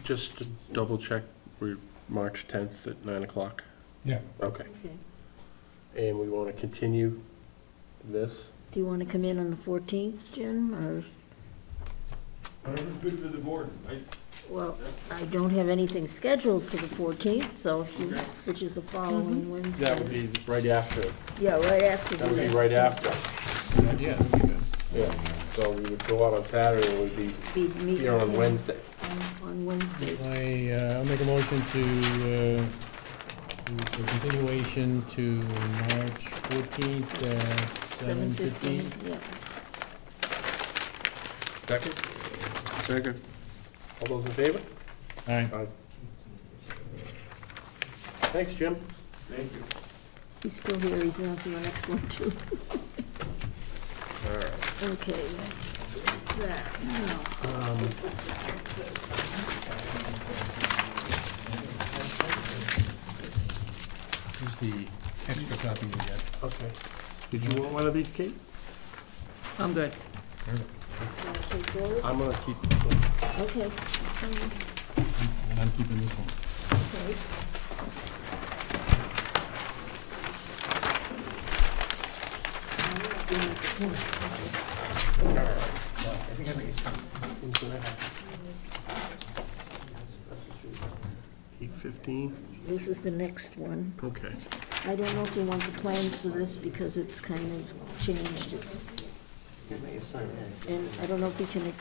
Just to double check, we're March 10th at 9 o'clock? Yeah. Okay. okay. And we want to continue this? Do you want to come in on the 14th, Jim, or, Whatever's good for the board. well, I don't have anything scheduled for the 14th, so if you, which is the following Wednesday. That would be right after. Yeah, right after. That would be the- right after. Yeah, that'd be good. Yeah. So we would go out on Saturday and we'd be Be meeting here on him Wednesday. On Wednesday. I'll make a motion to, for continuation to March 14th, 7:15. Yeah. Second? Second. All those in favor? All right. Thanks, Jim. Thank you. He's still here, he's on for the next one too. All right. Okay, that's that. Now, Here's the extra copy we got. Okay. Did you want one of these, Kate? I'm good. wanna take those? I'm gonna keep. Okay, that's fine. And I'm keeping this one. Okay. When's the next? 8:15? This is the next one. Okay. I don't know if you want the plans for this because it's kind of changed, it's, and I don't know if we can,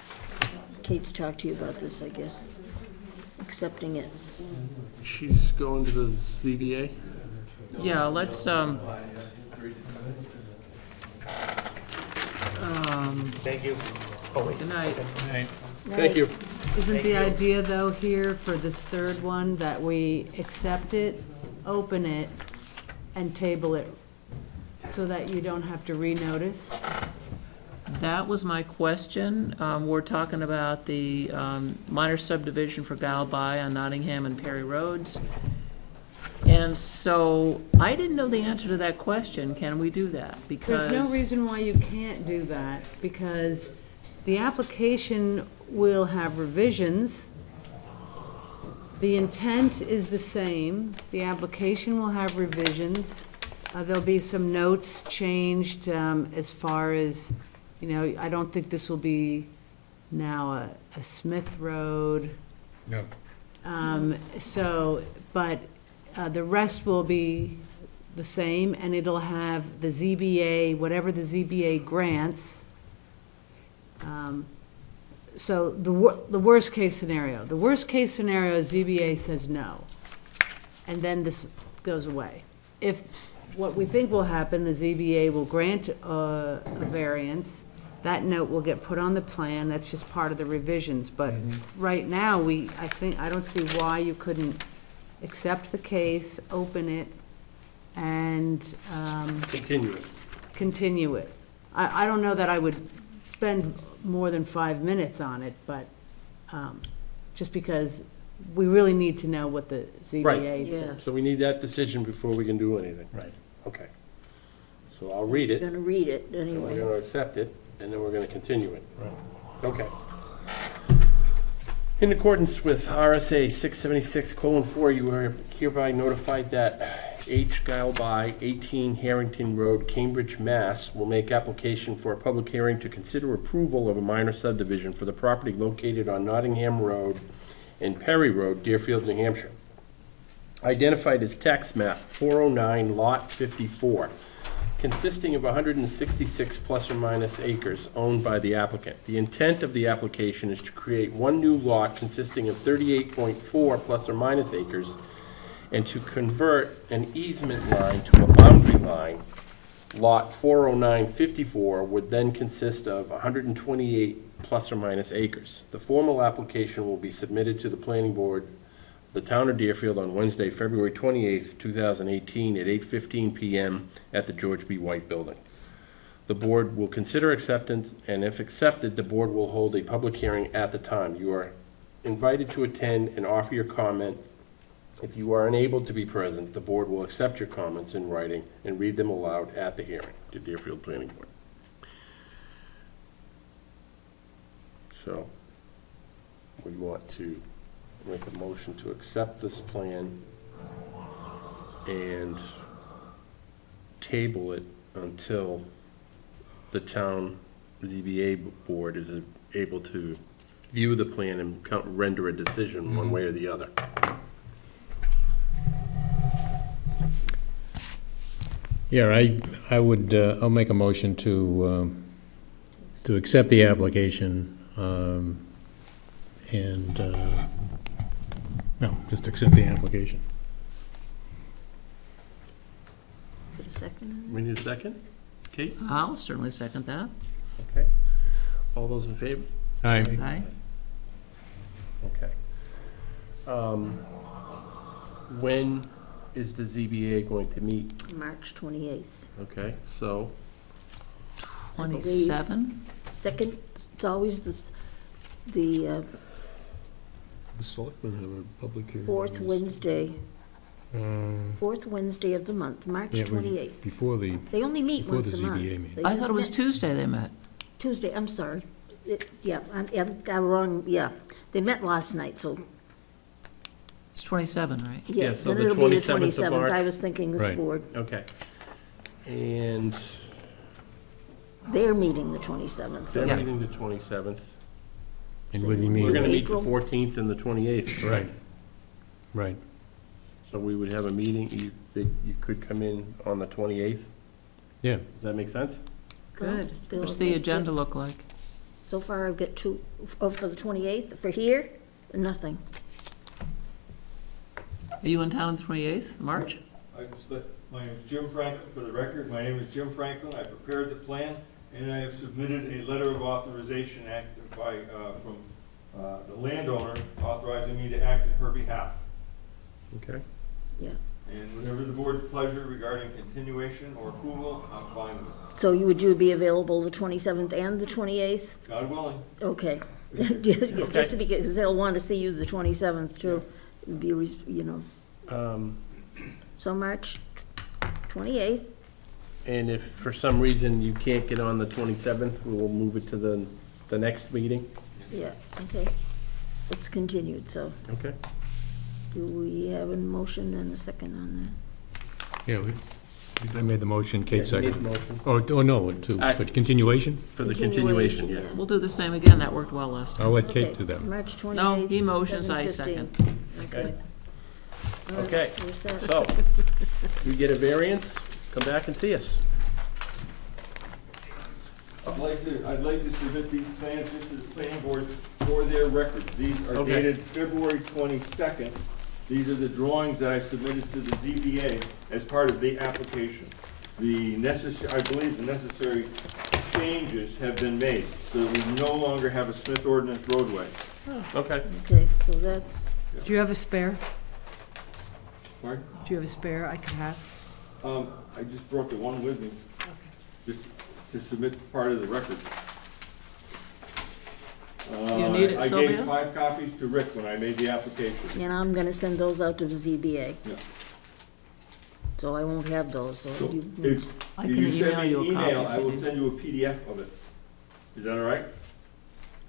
Kate's talked to you about this, I guess, accepting it. She's going to the ZBA? Yeah, let's, Thank you. good night. All right. Thank you. Isn't the idea, though, here for this third one, that we accept it, open it, and table it, so that you don't have to renotice? That was my question. We're talking about the minor subdivision for Galby on Nottingham and Perry Roads. And so I didn't know the answer to that question. Can we do that? Because There's no reason why you can't do that, because the application will have revisions. The intent is the same, the application will have revisions. There'll be some notes changed as far as, you know, I don't think this will be now a Smith Road. No. But the rest will be the same, and it'll have the ZBA, whatever the ZBA grants. So the worst case scenario, is ZBA says no, and then this goes away. If what we think will happen, the ZBA will grant a variance, that note will get put on the plan, that's just part of the revisions, but right now, I don't see why you couldn't accept the case, open it, and, Continue it. continue it. I don't know that I would spend more than 5 minutes on it, but, just because we really need to know what the ZBA Yeah. says. So we need that decision before we can do anything. Right. Okay. So I'll read We're it, gonna read it and we're anyway. gonna accept it, and then we're gonna continue it. Right. Okay. In accordance with RSA 676:4, you are hereby notified that H. Galby, 18 Harrington Road, Cambridge, Mass. will make application for a public hearing to consider approval of a minor subdivision for the property located on Nottingham Road and Perry Road, Deerfield, New Hampshire. Identified as tax map 409, lot 54, consisting of 166 plus or minus acres owned by the applicant. The intent of the application is to create one new lot consisting of 38.4 plus or minus acres and to convert an easement line to a boundary line. Lot 40954 would then consist of 128 plus or minus acres. The formal application will be submitted to the planning board of the town of Deerfield on Wednesday, February 28th, 2018 at 8:15 p.m. at the George B. White Building. The board will consider acceptance, and if accepted, the board will hold a public hearing at the time. You are invited to attend and offer your comment. If you are unable to be present, the board will accept your comments in writing and read them aloud at the hearing to Deerfield Planning Board. So, we want to make a motion to accept this plan and table it until the town ZBA board is able to view the plan and render a decision one way or the other. Yeah, I would, I'll make a motion to accept the application, no, just accept the application. Put a second on We need a second? Kate? I'll certainly second that. Okay. All those in favor? Aye. Aye. Okay. When is the ZBA going to meet? it? March 28th. Okay, so, 27? Second, it's always the The selectmen have a public hearing. fourth Wednesday, fourth Wednesday of the month, March Yeah, 28th. Before the, They only meet before once the a month. ZBA meeting. They I just thought it was met Tuesday they met. Tuesday, I'm sorry. Yeah, I'm wrong, yeah. They met last night, so, It's 27, right? Yeah, yeah, so then the it'll be the 27th of 27th. I March. was thinking this Right. board. okay. And They're meeting the 27th, so. they're Yeah. meeting the 27th. and when you We're meet, gonna meet the April? 14th and the 28th, correct? right, So we would have a meeting, you think you could come in on the 28th? yeah. Does that make sense? Good. They'll- What's the agenda look like? So far, I've got two, oh, for the 28th, for here, nothing. Are you in town on the 28th, March? My name is Jim Franklin, for the record, my name is Jim Franklin, I prepared the plan, and I have submitted a letter of authorization acted by, from, the landowner authorizing me to act in her behalf. Okay. And whatever the board's pleasure regarding continuation or approval, I'm fine with it. So would you be available the 27th and the 28th? God willing. Okay. Just to be, because they'll want to see you the 27th too. It'd be, you know, so March 28th. And if for some reason you can't get on the 27th, we will move it to the next meeting? Yeah, okay. It's continued, so Okay. do we have a motion and a second on Yeah, I made the motion, Kate Yeah, you need a seconded. motion Oh, no, for continuation? for the continuation, yeah. We'll do the same again, that worked well last time. I'll let that? Kate Okay, do that. March 28th. No, he motions, I 7:15. second. Okay. All right, Okay, there's that. so, you get a variance, come back and see us. I'd like to submit these plans, this is the planning board, for their records. These are Okay. dated February 22nd. These are the drawings that I submitted to the ZBA as part of the application. I believe the necessary changes have been made, so that we no longer have a Smith ordinance roadway. Okay. Okay, so that's, Do you have a spare? Pardon? Do you have a spare I could have? I just brought the one with me, just to submit part of the record. You need it, I Sylvia? gave 5 copies to Rick when I made the application. and I'm gonna send those out to the ZBA. Yeah. So I won't have those, so So you. if I can you send email me you an a copy. email, I if you will need. send you a PDF of it. Is that all right?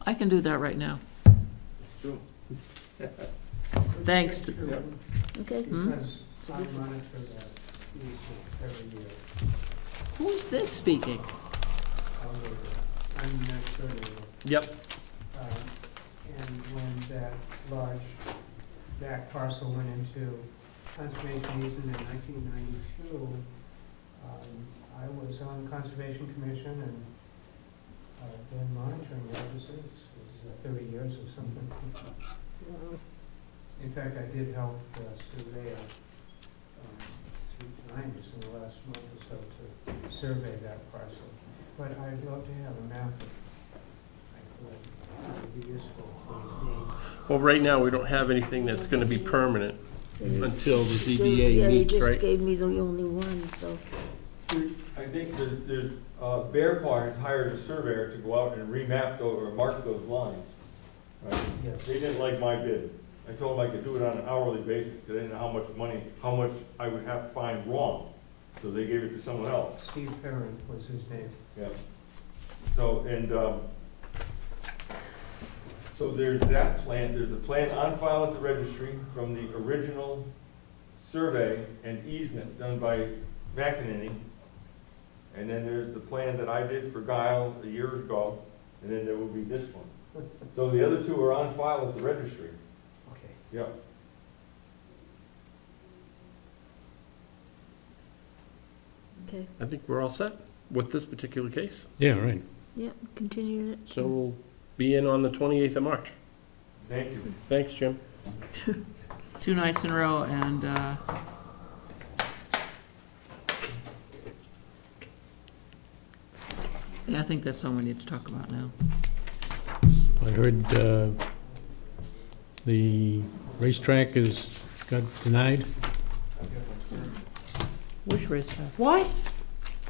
I can do that right now. That's true. Thanks to, Okay. hmm? So this is- Who's this speaking? I'm next door to you. Yep. And when that large back parcel went into conservation easement in 1992, I was Conservation Commission and been monitoring it ever since. It was 30 years or something. In fact, I did help the surveyor 3 times in the last month or so to survey that parcel. But I'd love to have a map if I could. It would be useful for me. Well, right now, we don't have anything that's gonna be permanent until the Yeah, ZBA you meets, just right? gave me the only one, so. I think there's Bear Pond hired a surveyor to go out and remap those, or mark those lines, right? Yes. They didn't like my bid. I told them I could do it on an hourly basis, because I didn't know how much I would have to find wrong. So they gave it to someone else. Steve Perrin was his name. Yeah. So, so there's that plan, there's a plan on file at the registry from the original survey and easement done by McEnany. And then there's the plan that I did for Guile a year ago, and then there will be this one. So the other two are on file at the registry. Okay. Yeah. Okay, I think we're all set with this particular case. Yeah, right. yeah, continue it. So we'll be in on the 28th of March. Thank you. Thanks, Jim. 2 nights in a row, and, yeah, I think that's all we need to talk about now. I heard the racetrack got denied. Which racetrack? What?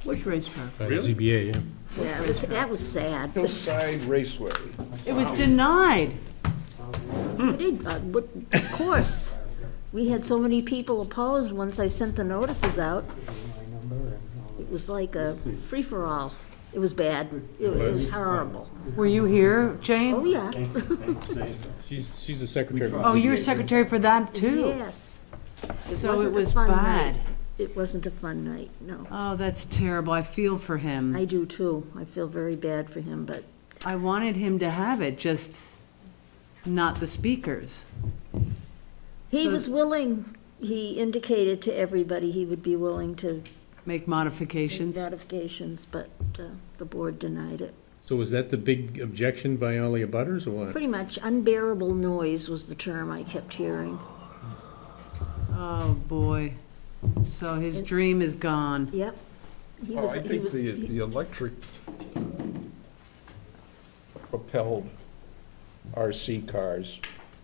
Which racetrack? By the Really? ZBA, yeah. Yeah, that was sad. Hillside Raceway. It was denied. We did, of course. We had so many people opposed once I sent the notices out. My number and all. It was like a free-for-all. It was bad. It was horrible. Were you here, Jane? Oh, yeah. She's the secretary. Oh, you're secretary for that too? Yes. So wasn't it a was fun bad. night. It wasn't a fun night, no. Oh, that's terrible. I feel for him. I do too. I feel very bad for him, but I wanted him to have it, just not the speakers. he So- was willing, he indicated to everybody he would be willing to Make make modifications. modifications, but the board denied it. So was that the big objection by all the abutters, or what? Pretty much unbearable noise was the term I kept hearing. Oh, boy. So his dream is gone. Yep. He Oh, was, I he think was, the electric propelled RC cars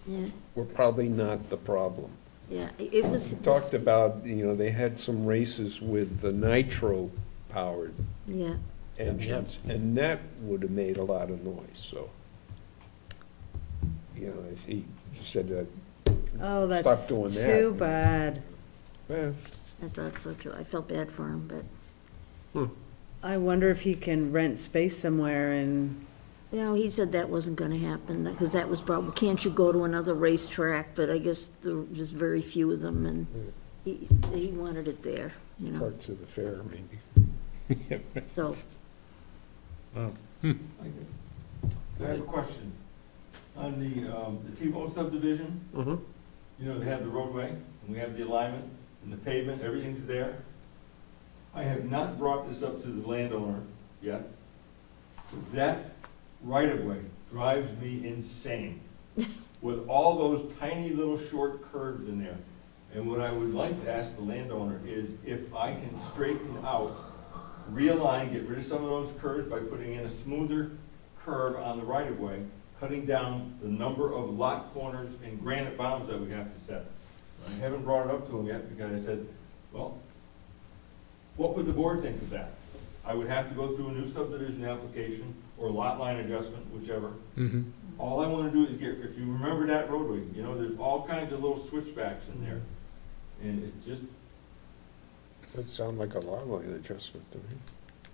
yeah, were probably not the problem. yeah, it was. We talked about, they had some races with the nitro-powered Yeah, engines, and that would have made a lot of noise, so. If he said that, Oh, Stop that's doing that. too bad. well, I thought so too. I felt bad for him, but, I wonder if he can rent space somewhere and, he said that wasn't gonna happen, because that was probably, can't you go to another racetrack? But I guess there was just very few of them, and he wanted it there, parts of the fair, maybe. so. Wow. I have a question. On the T-Bone subdivision, Mm-hmm. they have the roadway, and we have the alignment, and the pavement, everything's there. I have not brought this up to the landowner yet. That right-of-way drives me insane with all those tiny little short curves in there. And what I would like to ask the landowner is if I can straighten out, realign, get rid of some of those curves by putting in a smoother curve on the right-of-way, cutting down the number of lot corners and granite bounds that we have to set. I haven't brought it up to him yet because I said, well, what would the board think of that? I would have to go through a new subdivision application or lot line adjustment, whichever. Mm-hmm. All I wanna do is if you remember that roadway, there's all kinds of little switchbacks in there. And it just, That sound like a lot line adjustment to me.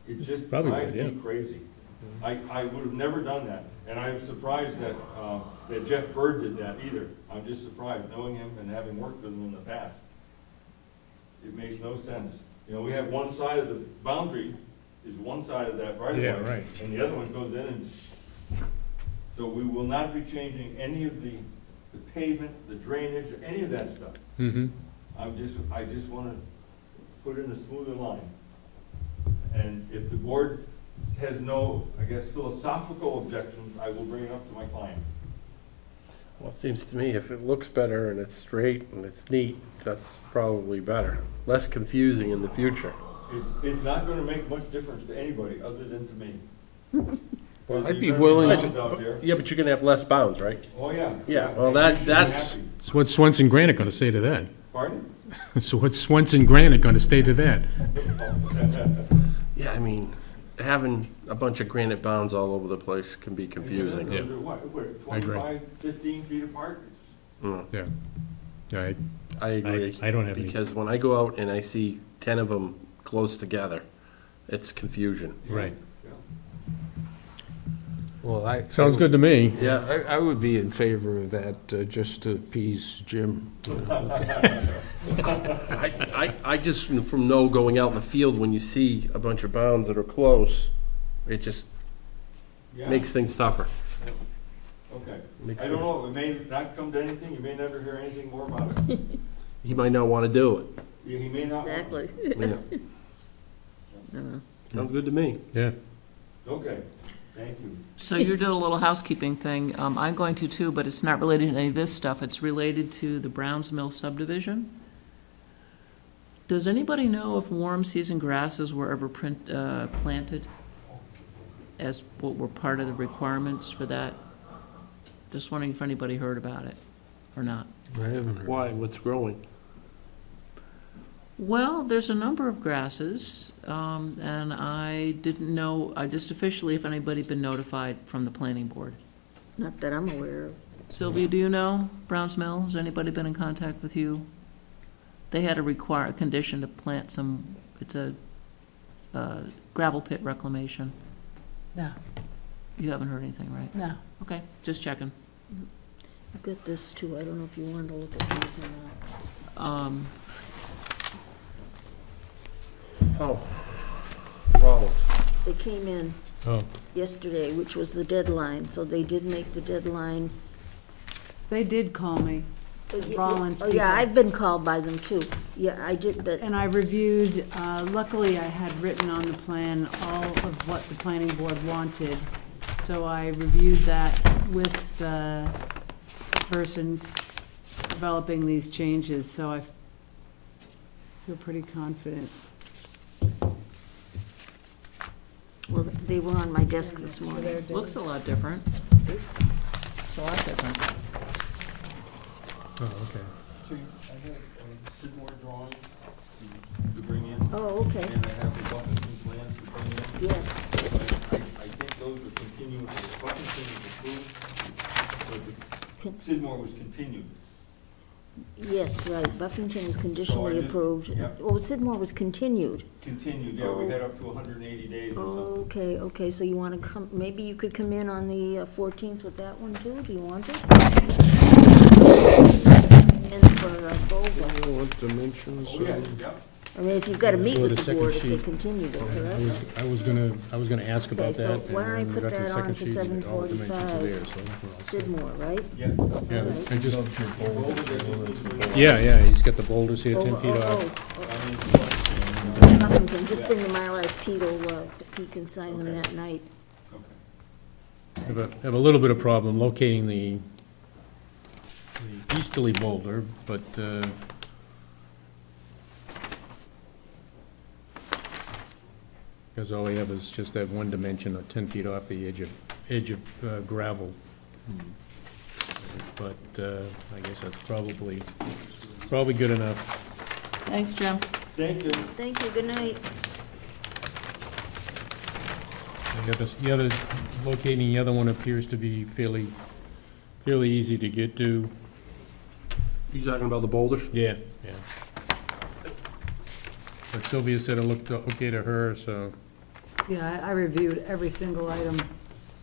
it just Probably drives would, yeah. me crazy. I would have never done that, and I'm surprised that Jeff Bird did that either. I'm just surprised, knowing him and having worked with him in the past. It makes no sense. We have one side of the boundary is one side of that right of way. Yeah, right. And the other one goes in and, so we will not be changing any of the pavement, the drainage, or any of that stuff. Mm-hmm. I just wanna put in a smoother line. And And if the board has no, I guess, philosophical objections, I will bring it up to my client. Well, it seems to me if it looks better and it's straight and it's neat, that's probably better. Less confusing in the future. It's not gonna make much difference to anybody other than to me. Well, I'd be There's willing bounds to, out there. Yeah, but you're gonna have less bounds, right? Oh, yeah. Yeah, well, and they that- should be that's- happy. So what's Swenson Granite gonna say to that? Pardon? So what's Swenson Granite gonna say to that? Yeah, I mean, having a bunch of granite bounds all over the place can be confusing. Those are what, I agree. 25, 15 feet apart? Mm, Yeah. Yeah, I agree. I don't have any, Because when I go out and I see 10 of them close together, it's confusion. right. well, I. Sounds good to me. Yeah. I would be in favor of that, just to appease Jim. I just, from going out in the field, when you see a bunch of bounds that are close, it just Yeah. makes things tougher. Okay. Makes I don't things- know, it may not come to anything, you may never hear anything more about it. He might not want to do it. Yeah, he may not. Exactly. Yeah. No. Sounds good to me. Yeah. Okay, thank you. So you're doing a little housekeeping thing. I'm going to too, but it's not related to any of this stuff. It's related to the Browns Mill subdivision. Does anybody know if warm season grasses were ever planted as what were part of the requirements for that? Just wondering if anybody heard about it or not. I haven't heard. Why? What's growing? Well, there's a number of grasses, and I didn't know, just officially if anybody been notified from the planning board. Not that I'm aware of. Sylvia, do you know Browns Mill? Has anybody been in contact with you? They had a condition to plant some, it's a gravel pit reclamation. No, You haven't heard anything, right? no. Okay, just checking. I've got this too, I don't know if you wanted to look at these or not. Oh, Rollins. They came in Oh, yesterday, which was the deadline, so they did make the deadline. They did call me, Rollins Oh, yeah, people. I've been called by them too. Yeah, I did, but, and I reviewed, luckily I had written on the plan all of what the planning board wanted. So I reviewed that with the person developing these changes, so I feel pretty confident. well, they were on my desk this So morning. they're done. Looks a lot different. It's a lot different. oh, okay. See, I have Sidmore drawings to bring in, Oh, okay, and I have the Buffington plans to bring in. yes. I think those are continuing, Buffington is approved, but the Sidmore was continued. Yes, right, Buffington was conditionally did- approved. yeah. Oh, Sidmore was continued. Continued, yeah, we had up to 180 days or something. Okay, okay, so you want to come, maybe you could come in on the 14th with that one too, do you want it? And for Boulder, What dimensions? Oh, yeah, yeah. I mean, if you've got to meet Go to with the the board if second they sheet. continued it, correct? I was gonna ask about Okay, so that. why don't I and then we put got to the that second on for sheet, and all the dimensions are 7:45? there, so I think we're all set. Sidmore, right? Yeah. Yeah, Alright. I just, Boulders, yeah, he's got the boulders here, 10 feet Oh, off. oh, oh, Buffington, just bring the Mylars, Pete will, he can sign them Okay. that night. Have a little bit of problem locating the easterly boulder, but, because all we have is just that one dimension of 10 feet off the edge of gravel. But, I guess that's probably good enough. Thanks, Jim. Thank you. Thank you, good night. Locating the other one appears to be fairly easy to get to. You talking about the boulders? Yeah, yeah. But Sylvia said it looked okay to her, so, Yeah, I reviewed every single item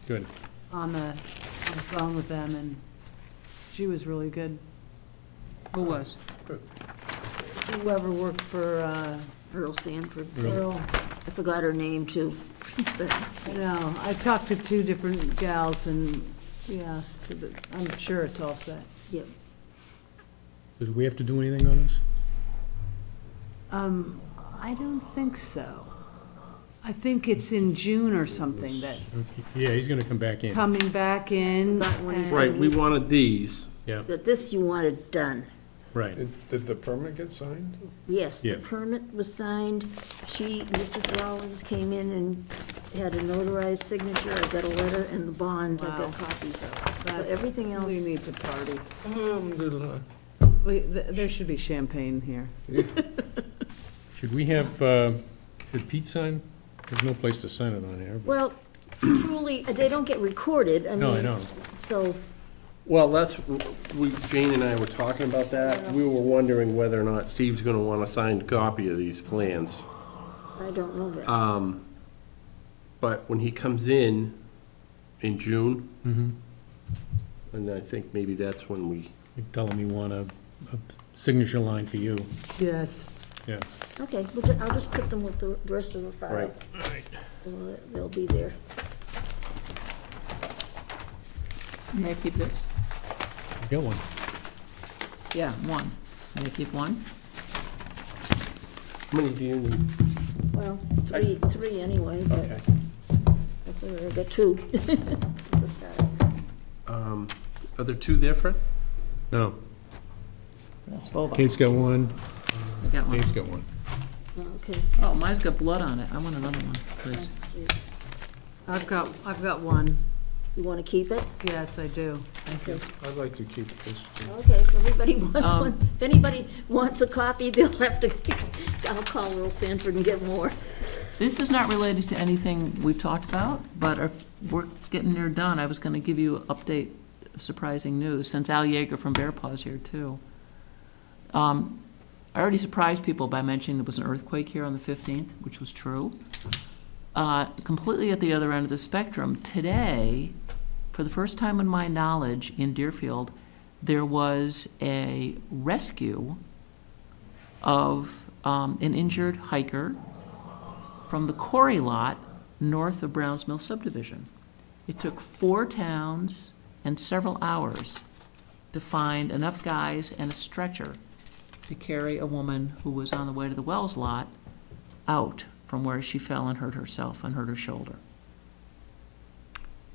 good. on the phone with them, and she was really good. Who was? Whoever worked for, Earl Sanford, Earl, I forgot her name too. But I know, I talked to two different gals, and, yeah, so that- I'm sure it's all set. Yeah, So do we have to do anything on this? I don't think so. I think it's in June or something that Yeah, he's gonna come back in. coming back in. Not when he's and- Right, we wanted these. Yeah, But this you wanted done. right. Did the permit get signed? Yes, the Yeah. permit was signed. Mrs. Rollins came in and had a notarized signature. I got a letter and the bonds, I've Wow. got copies of. So That's- everything else. We need to party. Alhamdulillah. There should be champagne here. Should we have, should Pete sign? There's no place to sign it on here. but- Well, truly, they don't get recorded. I No, I mean, know. so, Well, Jane and I were talking about that. We were wondering whether or not Steve's gonna want a signed copy of these plans. I don't know that. But when he comes in June, Mhm. and I think maybe that's when we, You tell him you want a signature line for you. Yes. Yeah. Okay, I'll just put them with the rest of the file. right, So they'll be there. May I keep this? You got one. Yeah, one. May I keep one? how many do you need? Well, three anyway, but Okay. that's all right, I got two. To start. Are there two there, Fred? No, That's both. Kate's got one, I got one. Dave's got one. Okay. Oh, mine's got blood on it. I want another one, please. I've got one. You want to keep it? Yes, I do. Thank you. I'd like to keep this too. Okay, if everybody wants Um, one, if anybody wants a copy, they'll have to, I'll call Earl Sanford and get more. This is not related to anything we've talked about, but if we're getting near done. I was gonna give you an update of surprising news, since Al Yeager from Bear Paw's here too. I already surprised people by mentioning there was an earthquake here on the 15th, which was true. Completely at the other end of the spectrum, today, for the first time in my knowledge in Deerfield, there was a rescue of an injured hiker from the quarry lot north of Browns Mill subdivision. It took 4 towns and several hours to find enough guys and a stretcher to carry a woman who was on the way to the Wells lot out from where she fell and hurt herself and hurt her shoulder.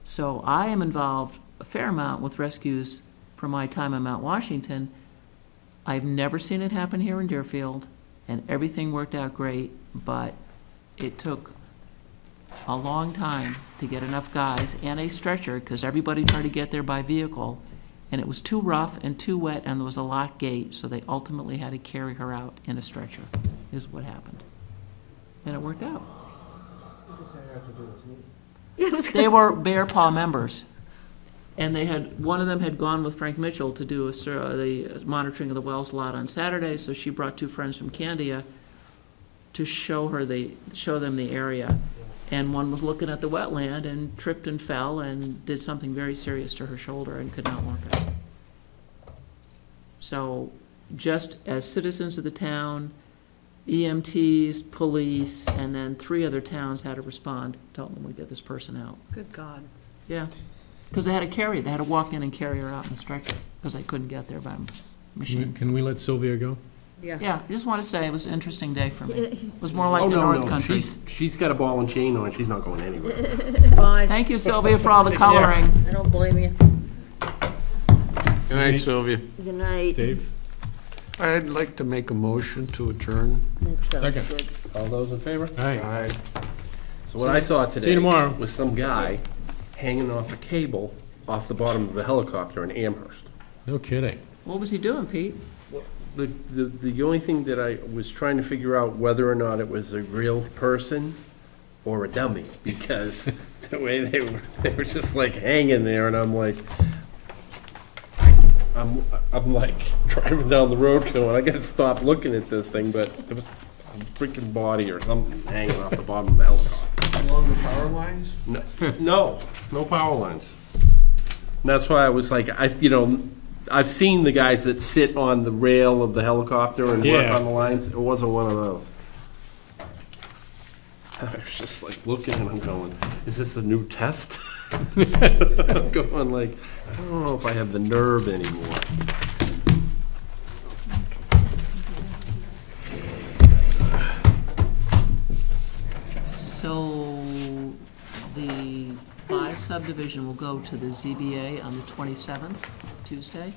So I am involved a fair amount with rescues from my time in Mount Washington. I've never seen it happen here in Deerfield, and everything worked out great, but it took a long time to get enough guys and a stretcher, because everybody tried to get there by vehicle, and it was too rough and too wet, and there was a locked gate, so they ultimately had to carry her out in a stretcher, is what happened. And it worked out. What does that have to do with me? They were Bear Paw members, and they had, one of them had gone with Frank Mitchell to do the monitoring of the Wells lot on Saturday, so she brought 2 friends from Candia to show them the area. And one was looking at the wetland and tripped and fell and did something very serious to her shoulder and could not walk out. So, just as citizens of the town, EMTs, police, and then 3 other towns had to respond, tell them we get this person out. Good God. Yeah, because they had to walk in and carry her out in a stretcher, because they couldn't get there by machine. Can we let Sylvia go? Yeah, I just want to say it was an interesting day for me. Yeah. It was more like the North Country. She's got a ball and chain on, she's not going anywhere. Bye. Thank you, Sylvia, for all the coloring. I don't blame you. Good night, Sylvia. Good night. Dave? I'd like to make a motion to adjourn. That sounds Second. good. All those in favor? Aye. Aye. So what I saw See you today tomorrow. was some guy hanging off a cable off the bottom of a helicopter in Amherst. No kidding. What was he doing, Pete? The only thing that I was trying to figure out whether or not it was a real person or a dummy, because the way they were just like hanging there, and I'm like driving down the road going, I gotta stop looking at this thing, but there was a freaking body or something hanging off the bottom of the helicopter. Along the power lines? No power lines. And that's why I was like, I've seen the guys that sit on the rail of the helicopter and work Yeah. on the lines. It wasn't one of those. I was just like looking and I'm going, is this a new test? I'm going like, I don't know if I have the nerve anymore. So So the by subdivision will go to the ZBA on the 27th, Tuesday?